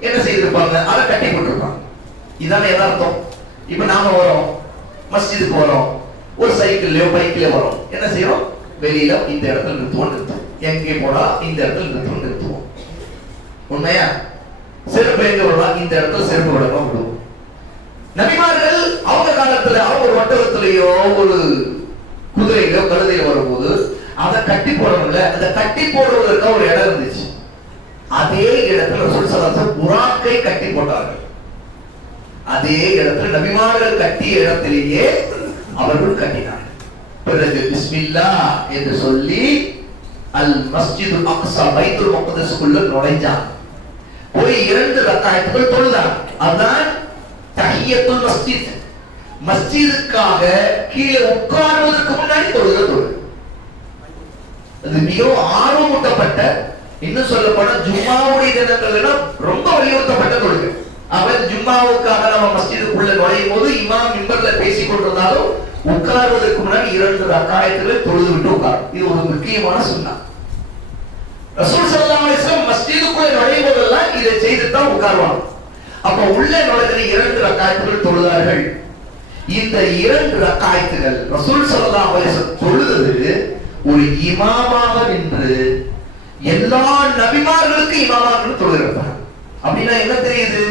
என்ன செய்திருப்பாங்க? அதை கட்டி போட்டிருப்பாங்க. இதான யதார்த்தம். இப்ப நாம வரோம், மஸ்ஜிதுக்கு வரோம், ஒரு சைக்கிள்லயோ பைக்லயோ வரோம், என்ன செய்யறோம்? வெளியில இந்த இடத்துல நிறுத்துவோம், எங்கே போனா இந்த இடத்துல நிறுத்துவோம். உண்மையா? செருப்பு எங்க விடலாம்? இந்த இடத்துல செருப்பு விடணும் விடுவோம். நபிமார்கள் அவங்க காலத்துல அவங்க ஒரு ஒட்டகத்திலேயோ ஒரு குதிரையிலோ கழுதையில வரும்போது அதை கட்டி போடணும்ல, அதை கட்டி போடுவதற்கு ஒரு இடம் இருந்துச்சு. அதே இடத்துல ரசூல் ஸல்லல்லாஹு அலைஹி வஸல்லம் புராக்கை கட்டி போட்டார்கள். அதே இடத்துல நபிமார்கள் கட்டிய இடத்திலேயே அவர்கள் கட்டினார்கள். பிறகு பிஸ்மில்லாஹ் என்று சொல்லி அல் மஸ்ஜிதுல் அக்ஸா பைத்துல் முக்தஸுக்குள்ள நுழைஞ்சாங்க. போய் 2 ரக்காயத்துகள் தொழுதாங்க. அதான் தஹியத்துல் மஸ்ஜித். மஸ்ஜிதுக்காக கீழே உட்கார்வதற்கு முன்னாடி தொழுது. அது மிகவும் ஆர்வமூட்டப்பட்ட, இன்னும் சொல்ல போனா ஜும்மாவுடைய தினங்கள்னா ரொம்ப வலியுறுத்தப்பட்ட தொழுகை. அவன் ஜும்மாவுக்காக நம்ம மஸ்ஜிதுக்குள்ள நுழையும் போது இமாம் மிம்பர்ல பேசிக் கொண்டிருந்தாலும் உட்கார்வதற்கு முன்னாடி 2 ரக்காயத்துகளை தொழுது விட்டு உட்காரும். இது ஒரு முக்கியமான சுன்னா. ரசூல் ஸல்லல்லாஹு அலைஹி வஸல்லம் மஸ்ஜிதுக்குள்ள நுழையும் போதெல்லாம் இதை செய்து தான் உட்காருவாங்க. அப்ப உள்ள நுழைந்த 2 ரக்காயத்துகள் தொழுதார்கள். இந்த 2 ரக்காயத்துகள் ரசூல் ஸல்லல்லாஹு அலைஹி வஸல்லம் தொழுது ஒரு இமாமாக நின்று எல்லா நபிமார்களுக்கு இமாமாக தொழுகிறார். அப்படின்னா என்ன தெரியுது?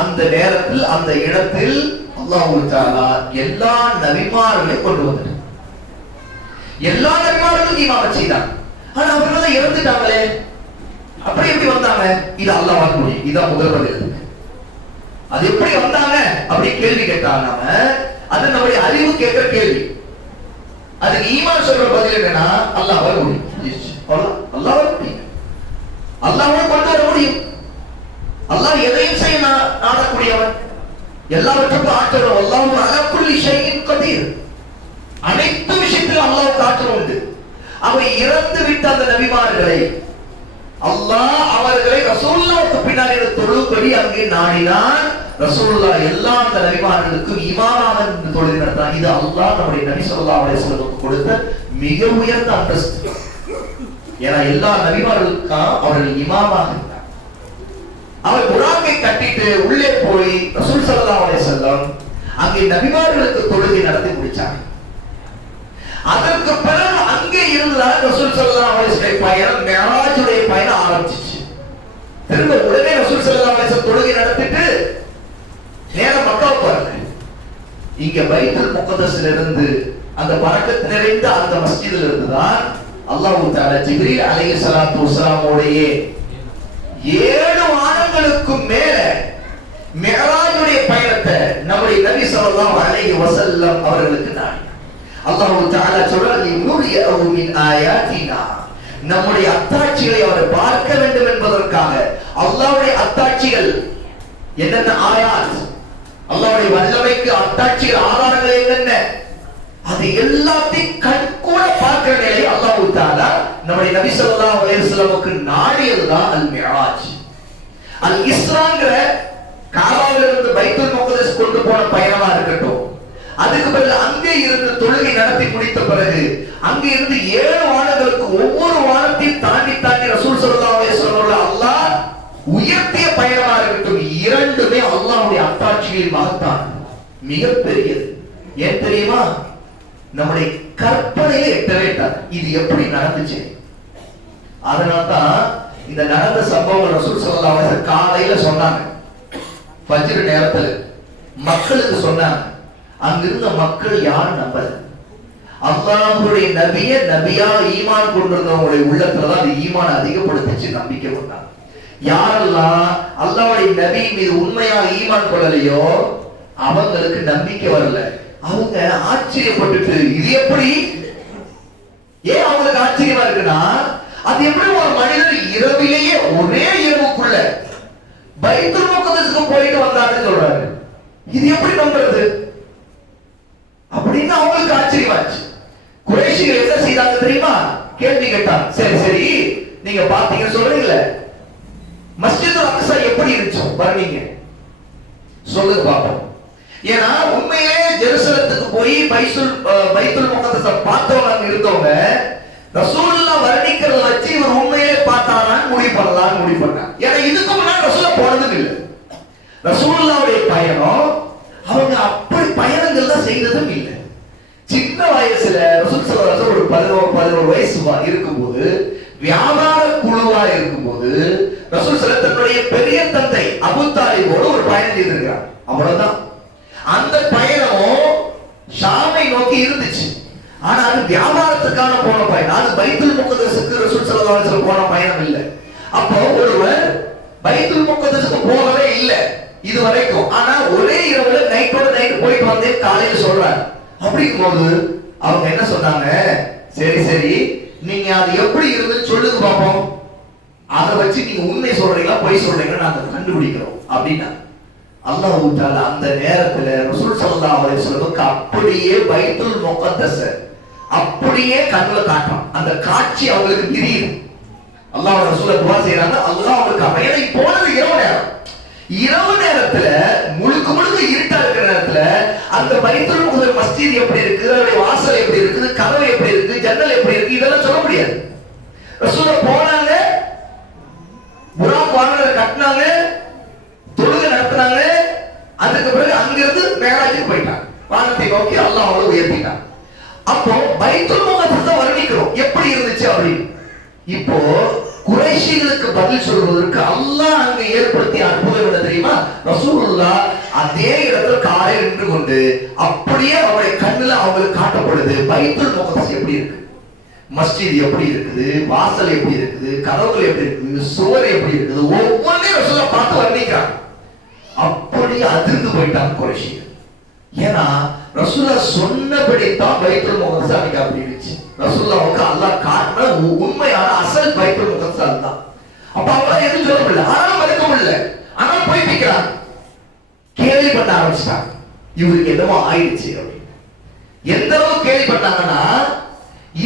அந்த நேரத்தில் அந்த இடத்தில் அல்லாஹ் தஆலா எல்லா நபிமார்களையும் கொண்டு வந்தார். எல்லா நபிமார்களுக்கும் இமாம செய்தார். ஆனா அவர்கள் இறந்துட்டாங்களே, அப்படி எப்படி வந்தாங்க? இது அல்லாஹ் வர முடியும். இதான் முதல் பதில். அது எப்படி வந்தாங்க அப்படி கேள்வி கேட்டாங்க. நாம அது நம்முடைய அறிவு கேட்கிற கேள்வி. அதுக்கு ஈமான் சொல்ற பதில் என்னன்னா அல்லாஹ் வர முடியும். அல்லாஹ் வர முடியும். அல்லாஹ்வை கொண்டு வர முடியும். அல்லாஹ் எதையும் செய்ய நாடக்கூடியவன், எல்லாவற்றுக்கும் ஆற்றல். அல்லாஹ் அலா குல்லி ஷைஇன் கதீர். அனைத்து விஷயத்திலும் அல்லாஹ்வுக்கு ஆற்றல் உண்டு. அவர் இறந்து விட்ட அந்த நபிமார்களை அல்லாஹ் அவர்களை ரசூலுல்லாஹ்வுக்கு பின்னாடி தொழும்படி அங்கே நாடினான். ரசூலுல்லாஹ் எல்லா அந்த நபிமார்களுக்கும் இமாமாக இருந்து தொழுகை நடத்தினார். இது அல்லாஹ் நம்முடைய நபி ஸல்லல்லாஹு அலைஹி வஸல்லம் கொடுத்த மிக உயர்ந்த அந்தஸ்து. ஏன்னா எல்லா நபிமார்களுக்கும் அவர்கள் இமாமாக இருந்தார். அவர் புராக்கை கட்டிட்டு உள்ளே போய் ரசூல் ஸல்லல்லாஹு அலைஹி வஸல்லம் அங்கே நபிமார்களுக்கு தொழுகை நடத்தி முடிச்சாங்க. அதற்கு பிறகு அங்கே இருந்தால் ரசூல் ஸல்லல்லாஹு அலைஹி வஸல்லம் பயணம் மிஅராஜுடைய பயணம் ஆரம்பிச்சிச்சு. திரும்ப உடனே ரசூல் ஸல்லல்லாஹு அலைஹி வஸல்லம் தொழுகை நடத்திட்டு நேரா மக்காவுக்கு போறாங்க. இங்க பைத்துல் முகத்தஸ்ல இருந்து அந்த பரக்கத் நிறைந்த அந்த மஸ்ஜிதில் இருந்து தான் அல்லாஹ் தஆலா ஜிப்ரீல் அலைஹிஸ்ஸலாத்து வஸலாமுடைய 7 வானங்களுக்கு மேல மிஅராஜுடைய பயணத்தை நம்முடைய நபி ஸல்லல்லாஹு அலைஹி வஸல்லம் அவர்களுக்கு நாடி அல்லாஹ் தஆலா சொல்றார், நூரியஹு மின் ஆயாத்தினா, நம்முடைய அத்தாட்சிகளை அவர் பார்க்க வேண்டும் என்பதற்காக. அல்லாஹ்வுடைய அத்தாட்சிகள் என்னென்ன ஆயாத், அல்லாஹ்வுடைய வல்லமைக்கு அத்தாட்சிகள் ஆதாரங்கள் என்னென்ன, அது எல்லாத்தையும் கண்கூட பார்க்கிற நிலையை அல்லாஹ் தஆலா நம்முடைய நபி ஸல்லல்லாஹு அலைஹி வஸல்லமுக்கு நாடியதுதான் அல் மிஅராஜ். அல் இஸ்ராங்கிற காபாவிலிருந்து பைத்துல் முகத்தஸ் கொண்டு போன பயணமா இருக்கட்டும், அதுக்கு பிறகு அங்கே இருந்து தொழுகை நடத்தி முடித்த பிறகு அங்கே இருந்து 7 வானங்களுக்கு ஒவ்வொரு வானத்தையும் தாண்டி தாண்டி ரசூல் ஸல்லல்லாஹு அலைஹி வஸல்லம் அல்லாஹ் உயர்த்திய பயணமா இருக்கட்டும், இரண்டுமே அல்லாஹ்வுடைய அத்தாட்சிகளின் மகத்தான் மிகப்பெரியது. ஏன் தெரியுமா? நம்முடைய கற்பனையில எட்டவே இது எப்படி நடந்துச்சு. அதனால்தான் இந்த நடந்த சம்பவங்கள் ரசூல் ஸல்லல்லாஹு அலைஹி வஸல்லம் காலையில சொன்னாங்க. ஃபஜ்ர் நேரத்துல மக்களுக்கு சொன்னாங்க. அங்கிருந்த மக்கள் யாரும் நம்பல. அல்லாஹ்வுடைய நபியை நபியா ஈமான் கொண்டிருந்தவங்களுடைய உள்ளத்துலதான் அந்த ஈமான் அதிகப்படுத்திச்சு, நம்பிக்கை கொண்டாங்க. யாரெல்லாம் அல்லாஹ்வுடைய நபி மீது உண்மையா ஈமான் கொள்ளலையோ அவங்களுக்கு நம்பிக்கை வரல. அவங்க ஆச்சரியப்பட்டுட்டு இது எப்படி, ஏன் அவங்களுக்கு ஆச்சரியமா இருக்குன்னா அது எப்படி ஒரு மனிதர் இரவிலேயே ஒரே இரவுக்குள்ள பைத்துல் முகத்தஸுக்கு போயிட்டு வந்தாருன்னு சொல்றாரு? இது எப்படி நம்புறது அப்படின்னு அவங்களுக்கு ஆச்சரியமாச்சு. குறைஷிகள் என்ன செய்தாங்க தெரியுமா? கேள்வி கேட்டாங்க. சரி சரி, நீங்க பாத்தீங்க சொல்றீங்களே, மஸ்ஜிதுல் அக்ஸா எப்படி இருந்துச்சு வர்றீங்க சொல்லுங்க பாப்போம். ஏன்னா உண்மையே ஜெருசலத்துக்கு போய் பைத்துல் முகத்தஸ பார்த்தவங்க அங்க இருந்தவங்க ரசூலுல்லாஹ் வர்ணிக்கிறத வச்சு இவர் உண்மையிலே பார்த்தாரான்னு முடிவு பண்ணாங்க. ஏன்னா இதுக்கு முன்னாடி ரசூலுல்லாஹ் போனதும் இல்லை. ரசூலுல்லாஹ்வுடைய பயணம் அவங்க அப்படி பயணங்கள் தான் செய்ததும் இல்லை. சின்ன வயசுல ரசூல் ஸல்லல்லாஹு அலைஹி வஸல்லம் ஒரு 11 வயசு இருக்கும்போது, வியாபார குழுவா இருக்கும்போது ரசூல் ஸல்லல்லாஹு தன்னுடைய பெரிய தந்தை அபூ தாலிபோட ஒரு பயணம் செய்திருக்கிறார். அவ்வளவுதான். அந்த பயணம் ஷாமை நோக்கி இருந்துச்சு. ஆனா அது வியாபாரத்துக்கான போன பயணம். அது பைத்துல் முகத்தஸுக்கு ரசூல் ஸல்லல்லாஹு அலைஹி வஸல்லம் போன பயணம் இல்லை. அப்போ ஒருவர் பைத்துல் முகத்தஸுக்கு போகவே இல்லை இது வரைக்கும். ஆனா ஒரே இரவுல நைட்டோட நைட் போயிட்டு வந்து காலையில சொல்றாரு. அப்படிங்கும்போது அவங்க என்ன சொன்னாங்க? சரி சரி, நீங்க அது எப்படி இருந்துன்னு சொல்லுங்க பாப்போம். அதை வச்சு நீங்க உண்மை சொல்றீங்களா பொய் சொல்றீங்களா நாங்க கண்டுபிடிக்கிறோம் அப்படின்னா. அல்லாஹ் தஆலா அந்த நேரத்துல ரசூல் ஸல்லல்லாஹு அலைஹி வஸல்லம் அப்படியே பைத்துல் முகத்தஸ அப்படியே கண்ணுல காட்டுறான். அந்த காட்சி அவங்களுக்கு தெரியுது. அல்லாஹ் ரசூலுல்லாஹ் துஆ செய்றாங்க. அல்லாஹ் அவங்களுக்கு அமையலை போனது இரவு நேரத்துல முழுக்க இருட்டா இருக்கிற நேரத்துல அந்த பைத்துல் முகத்தஸ் மஸ்ஜித் எப்படி இருக்கு, அதோட வாசல் எப்படி இருக்குது, கதவு எப்படி இருக்கு, ஜன்னல் எப்படி இருக்கு, இதெல்லாம் சொல்ல முடியாது. ரசூலுல்லாஹ் போனாங்க, புராக் வாகனத்தை கட்டினாங்க, தொழுகை நடத்தினாங்க. அதுக்கு பிறகு அங்கிருந்து மேராஜுக்கு போயிட்டாங்க. வானத்தை நோக்கி அல்லாஹ் அவங்களை உயர்த்திட்டான். அப்போ பைத்துல் முகத்தஸ வர்ணிக்கிறோம் எப்படி இருந்துச்சு அப்படின்னு. இப்போ குறைஷிகளுக்கு பதில் சொல்வதற்கு அல்லாஹ் அங்க ஏற்படுத்திய அற்புதம் என்ன தெரியுமா? ரசூலுல்லாஹ் அதே இடத்துல காலையில் நின்று கொண்டு அப்படியே அவருடைய கண்ணுல அவங்களுக்கு காட்டப்படுது பைத்துல் முகத்தஸ் எப்படி இருக்கு, மஸ்ஜித் எப்படி இருக்குது, வாசல் எப்படி இருக்குது, கதவுகள் எப்படி இருக்குது, சுவர் எப்படி இருக்குது, ஒவ்வொன்றையும் ரசூலுல்லாஹ் பார்த்து வர்ணிக்கிறாங்க. அப்படி அதிர்ந்து போயிட்டாங்க குறைஷிகள். ஏன்னா ரசூலுல்லாஹ் சொன்னபடி தான் பைத்துல் முகத்தஸ் அன்னைக்கு அப்படி இருந்துச்சு. ரசூலுல்லாஹ்வுக்கு அல்லாஹ் காட்டின உண்மையான அசல் பைத்துல் முகத்தஸ் அதுதான். அப்ப அவங்கள எதுவும் சொல்ல முடியல, ஆனாலும் மறுக்க முடியல. ஆனா போய் பிக்கிறாங்க, கேள்வி பண்ண ஆரம்பிச்சிட்டாங்க இவருக்கு என்னமோ ஆயிடுச்சு அப்படின்னு. எந்த அளவு கேள்வி பண்ணாங்கன்னா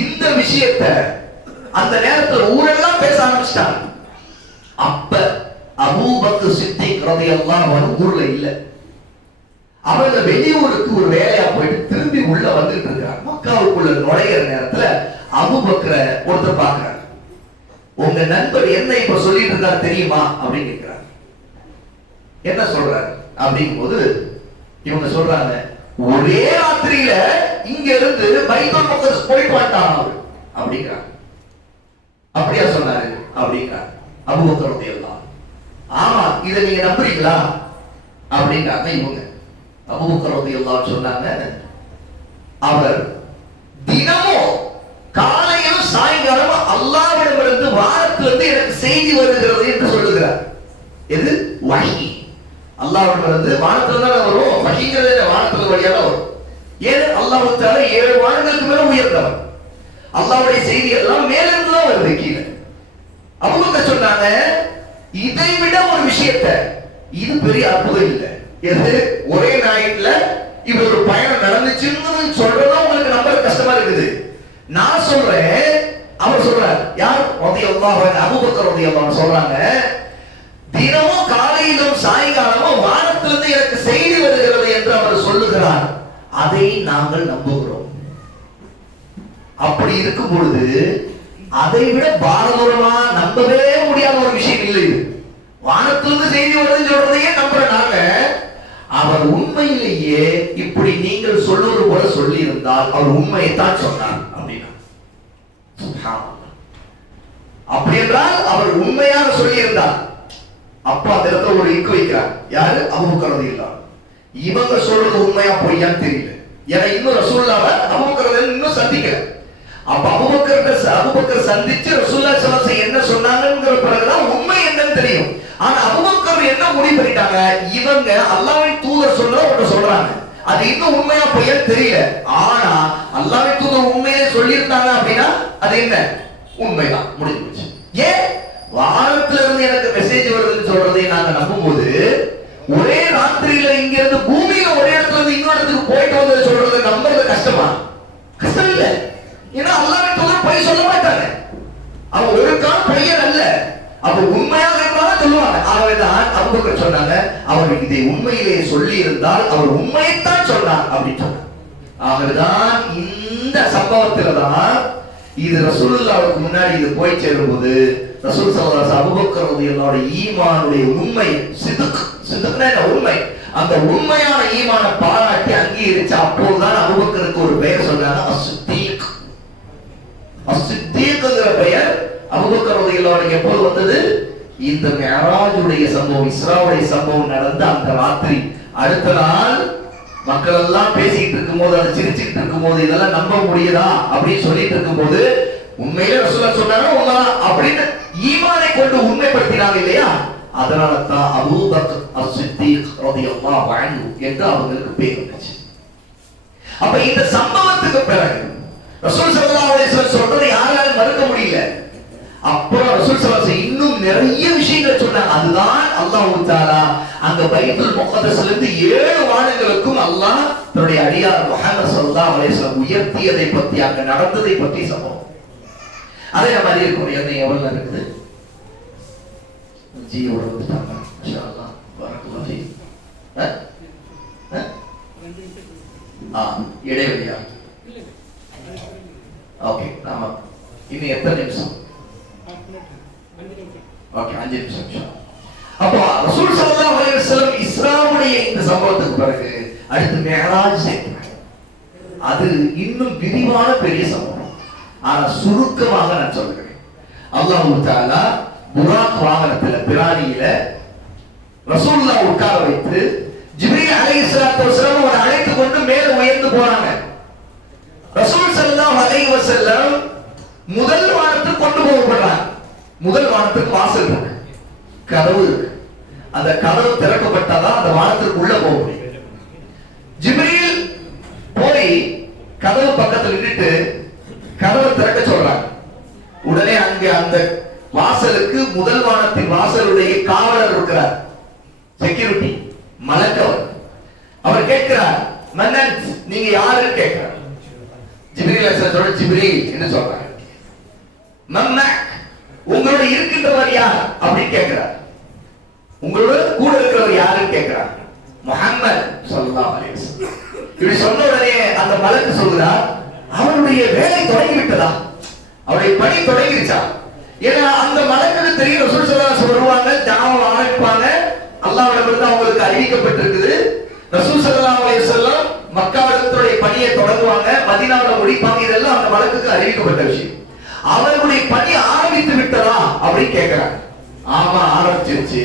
இந்த விஷயத்த அந்த நேரத்துல ஊரெல்லாம் பேச ஆரம்பிச்சிட்டாங்க. அப்ப அபூபக்கர் சித்திக் ரலியல்லாஹு அன்ஹு ஊர்ல இல்ல. அவங்க வெளியூருக்கு ஒரு வேலையா போயிட்டு திரும்பி உள்ள வந்துட்டு இருக்காங்க. மக்காவுக்குள்ள நுழையிற நேரத்துல அபூபக்கரை ஒருத்தர் பாக்குறாங்க. உங்க நண்பர் என்ன இப்ப சொல்லிட்டு இருக்காரு தெரியுமா அப்படின்னு கேட்கிறாங்க. என்ன சொல்றாரு அப்படிங்கும்போது இவங்க சொல்றாங்க, ஒரே ராத்திரியில இங்க இருந்து பைத்துல் முகத்தஸ் போயிட்டு வந்துட்டான் அவரு அப்படிங்கிறாங்க. அப்படியா சொன்னாரு அப்படிங்கிறாங்க அபூபக்கர் ரலியல்லாஹு. ஆமா, இதை நீங்க நம்புறீங்களா அப்படிங்கிறாங்க இவங்க. அபூபக்கர் ரலியல்லாஹு சொன்னாங்க, அவர் தினமும் காலையிலும் சாயங்காலமும் அல்லாஹ்விடமிருந்து வானத்திலிருந்து எனக்கு செய்தி வருகிறது என்று சொல்லுகிறார். எது? வஹி. அல்லாஹ்விடமிருந்து வானத்துல தான் வரும். வஹிங்கிறது வானத்துல வழியா தான் வரும். ஏன்? அல்லாஹ் தஆலா 7 வானங்களுக்கு மேல உயர்ந்தவர். அல்லாஹ்வுடைய செய்தி எல்லாம் மேலிருந்து தான் வருது கீழே. அபூபக்கர் சொன்னாங்க, இதை விட ஒரு விஷயத்தை, இது பெரிய அற்புதம் இல்லை. எது? ஒரே நாயிட்ல இப்படி ஒரு பயணம் நடந்துச்சுன்னு சொல்றதா உங்களுக்கு நம்பர் கஷ்டமா இருக்குது. நான் சொல்றேன், அவர் சொல்றார். யார்? ரலியல்லாஹு அன்ஹு அபூபக்கர் ரலியல்லாஹு அன்ஹு சொல்றாங்க, தினமும் காலையிலும் சாயங்காலமும் வானத்திலிருந்து எனக்கு செய்தி வருகிறது என்று அவர் சொல்லுகிறார். அதை நாங்கள் நம்புகிறோம். அப்படி இருக்கும் பொழுது அதை விட பாரதூரமா நம்பவே முடியாத ஒரு விஷயம் இல்லை. வானத்திலிருந்து செய்தி வருதுன்னு சொல்றதையே நம்புறனால அவர் உண்மையிலேயே இப்படி நீங்கள் சொல்லுவது போல சொல்லி இருந்தால் அவர் உண்மையைத்தான் சொன்னார் அப்படின்னா. அப்படி என்றால் அவர் உண்மையாக சொல்லி இருந்தார். அப்ப அந்த இடத்துல ஒரு இக்கு வைக்கிறார். யாரு? அபூபக்கர் ரலியல்லாஹு. இவங்க சொல்றது உண்மையா பொய்யான்னு தெரியல. ஏன்னா இன்னும் ரசூலுல்லாஹ் அபூபக்கர் இன்னும் சந்திக்கல. அப்ப அபூபக்கர் சந்திச்சு ரசூலுல்லாஹ் ஸல்லல்லாஹு அலைஹி வஸல்லம் என்ன சொன்னாங்கங்கிற பிறகுதான் உண்மை என்னன்னு தெரியும். ஆனா அபூபக்கர் என்ன முடிவு பண்ணிட்டாங்க? இவங்க அல்லாஹ்வின் தூதர் ஒன்று சொல்றாங்க, அது இன்னும் உண்மையா பொய்யான்னு தெரியல. ஆனா அல்லாஹ்வின் தூதர் உண்மையிலே சொல்லியிருந்தாங்க அப்படின்னா அது என்ன? உண்மைதான், முடிஞ்சு போச்சு. ஏன் வானத்துல இருந்து எனக்கு மெசேஜ் வருதுன்னு சொல்றதை நாங்க நம்பும் போது, ஒரே ராத்திரியில இங்க இருந்து பூமியில ஒரே இடத்துல இருந்து இன்னொரு இடத்துக்கு போயிட்டு வந்து சொல்றது நம்புறது கஷ்டமா? கஷ்டம் இல்ல. ஏன்னா அல்லாஹ்வின் தூதர் பொய் சொல்ல மாட்டாங்க. அவன் ஒரு கால் பொய்யர் அல்ல. அப்ப உண்மையாக இருந்தாலும் சொல்லுவாங்க. ஆகவேதான் அபூபக்கர் சொன்னாங்க, அவர் இதை உண்மையிலேயே சொல்லி இருந்தால் அவர் உண்மையைத்தான் சொன்னார் அப்படின்னு சொன்னார். ஆகவேதான் இந்த சம்பவத்துல தான் இது ரசூலுல்லாஹ்வுக்கு முன்னாடி இது போய் சேரும்போது ரசூல் ஸல்லல்லாஹு அலைஹி வஸல்லம் அபூபக்கர் ரலியல்லாஹு அன்ஹு ஈமானுடைய உண்மை, சிதுக்னா உண்மை, அந்த உண்மையான ஈமான பாராட்டி அங்கீகரிச்ச அப்போதுதான் அபூபக்கருக்கு ஒரு பெயர் சொன்னாங்க, அஸ்-சித்தீக். அஸ்-சித்தீக்ங்கிற பெயர் அபூபக்கர் ரலியல்லாஹு அன்ஹு எப்போது வந்தது? இந்த மிஅராஜுடைய சம்பவம், இஸ்ராவுடைய சம்பவம் நடந்த அந்த ராத்திரி. அடுத்த நாள் மக்கள் எல்லாம் பேசிட்டு இருக்கும்போது, அதை சிரிச்சுட்டு இருக்கும்போது, இதெல்லாம் நம்ப முடியுதா அப்படின்னு சொல்லிட்டு இருக்கும்போது, உண்மையிலே ரசூலுல்லாஹ் சொன்னாங்க உண்மைதான் அப்படின்னு ஈமானை கொண்டு உண்மைப்படுத்தினாங்க இல்லையா? அதனால தான் அபூபக்கர் அஸ்-சித்தீக் ரலியல்லாஹு அன்ஹு என்று அவங்களுக்கு பேர் வந்துச்சு. அப்ப இந்த சம்பவத்துக்கு பிறகு ரசூல் ஸல்லல்லாஹு அலைஹி வஸல்லம் சொல்றதை யாராலும் மறுக்க முடியல. அப்புறம் ரசூல் ஸல்லல்லாஹு அலைஹி வஸல்லம் இன்னும் நிறைய விஷயங்களை சொன்னாங்க. அதுதான் அல்லாஹ் தஆலா அங்க பைத்துல் முகத்தஸ்ல இருந்து 7 வானங்களுக்கும் அல்லாஹ் தன்னுடைய அடியார் முஹம்மது ஸல்லல்லாஹு அலைஹி வஸல்லம் உயர்த்தியதை பத்தி, அங்க நடந்ததை பற்றி சம்பவம். அதே மாதிரி இருக்கும். என்ன எவ்வளவு இருக்குது? ஜியோட வந்துட்டாங்க. இன்ஷா அல்லாஹ் பரக்கல்லாஹு ஃபீக். இடைவெளியா? ஓகே, நாம இன்னும் எத்தனை நிமிஷம்? ஓகே, 5 நிமிஷம். அப்போ ரசூல் ஸல்லல்லாஹு அலைஹி வஸல்லம் இஸ்ராவுடைய இந்த சம்பவத்துக்கு பிறகு அடுத்து மிஅராஜ் செய்றாங்க. அது இன்னும் விரிவான பெரிய சம்பவம். ஆனா சுருக்கமாக நான் சொல்றேன். அல்லாஹ் தஆலா புராக் வாகனத்துல, பிராணியில ரசூலுல்லாஹ் உட்கார வைத்து ஜிப்ரீல் அலைஹிஸ்ஸலாத்து வஸலாம் அவரை அழைத்து கொண்டு மேலே உயர்ந்து போறாங்க. ரசூல் ஸல்லல்லாஹு அலைஹி வஸல்லம் முதல் வானத்துக்கு கொண்டு போகப்படுறாங்க. முதல் வானத்துக்கு வாசல் இருக்கு, கதவு இருக்கு. அந்த கதவு திறக்கப்பட்டாதான் அந்த வானத்துக்கு உள்ள போக முடியும். ஜிப்ரீல் போய் கதவு பக்கத்துல நின்னுட்டு கதவை திறக்க சொல்றாங்க. உடனே அங்க அந்த வாசலுக்கு, முதல் வானத்தின் வாசலுடைய காவலர் இருக்கிறார், செக்யூரிட்டி மலக்கவர். அவர் கேட்கிறார், மன்னன் நீங்க யாருன்னு கேட்கிறார். ஜிப்ரீல் அலைஹிஸ்ஸலாம் ஜிப்ரீல் என்று சொல்றாங்க. மம்மக் உங்களோட இருக்கின்றவர் யார் அப்படின்னு கேட்கிறார். உங்களோட கூட இருக்கிறவர் யாருன்னு கேட்கிறார். முஹம்மது ஸல்லல்லாஹு அலைஹி வஸல்லம். இப்படி சொன்ன உடனே அந்த மலக்கு சொல்கிறார், அவருடைய வேலை தொடங்கி விட்டதா, அவருடைய பணி தொடங்கிருச்சா? ஏன்னா அந்த மலக்குக்கு தெரியும் ரசூல் ஸல்லல்லாஹு அலைஹி வஸல்லம் வருவாங்க, தாவா ஆரம்பிப்பாங்க, அல்லாஹ்விடமிருந்து அவங்களுக்கு அறிவிக்கப்பட்டிருக்குது. ரசூல் ஸல்லல்லாஹு அலைஹி வஸல்லம் மக்காவுடைய பணியை தொடங்குவாங்க, மதீனாவுல முடிப்பாங்க. இதெல்லாம் அந்த மலக்குக்கு அறிவிக்கப்பட்ட விஷயம். அவர்களுடைய பணி ஆரம்பித்து விட்டதா அப்படின்னு கேட்கிறாங்க. ஆமா, ஆரம்பிச்சிருச்சு.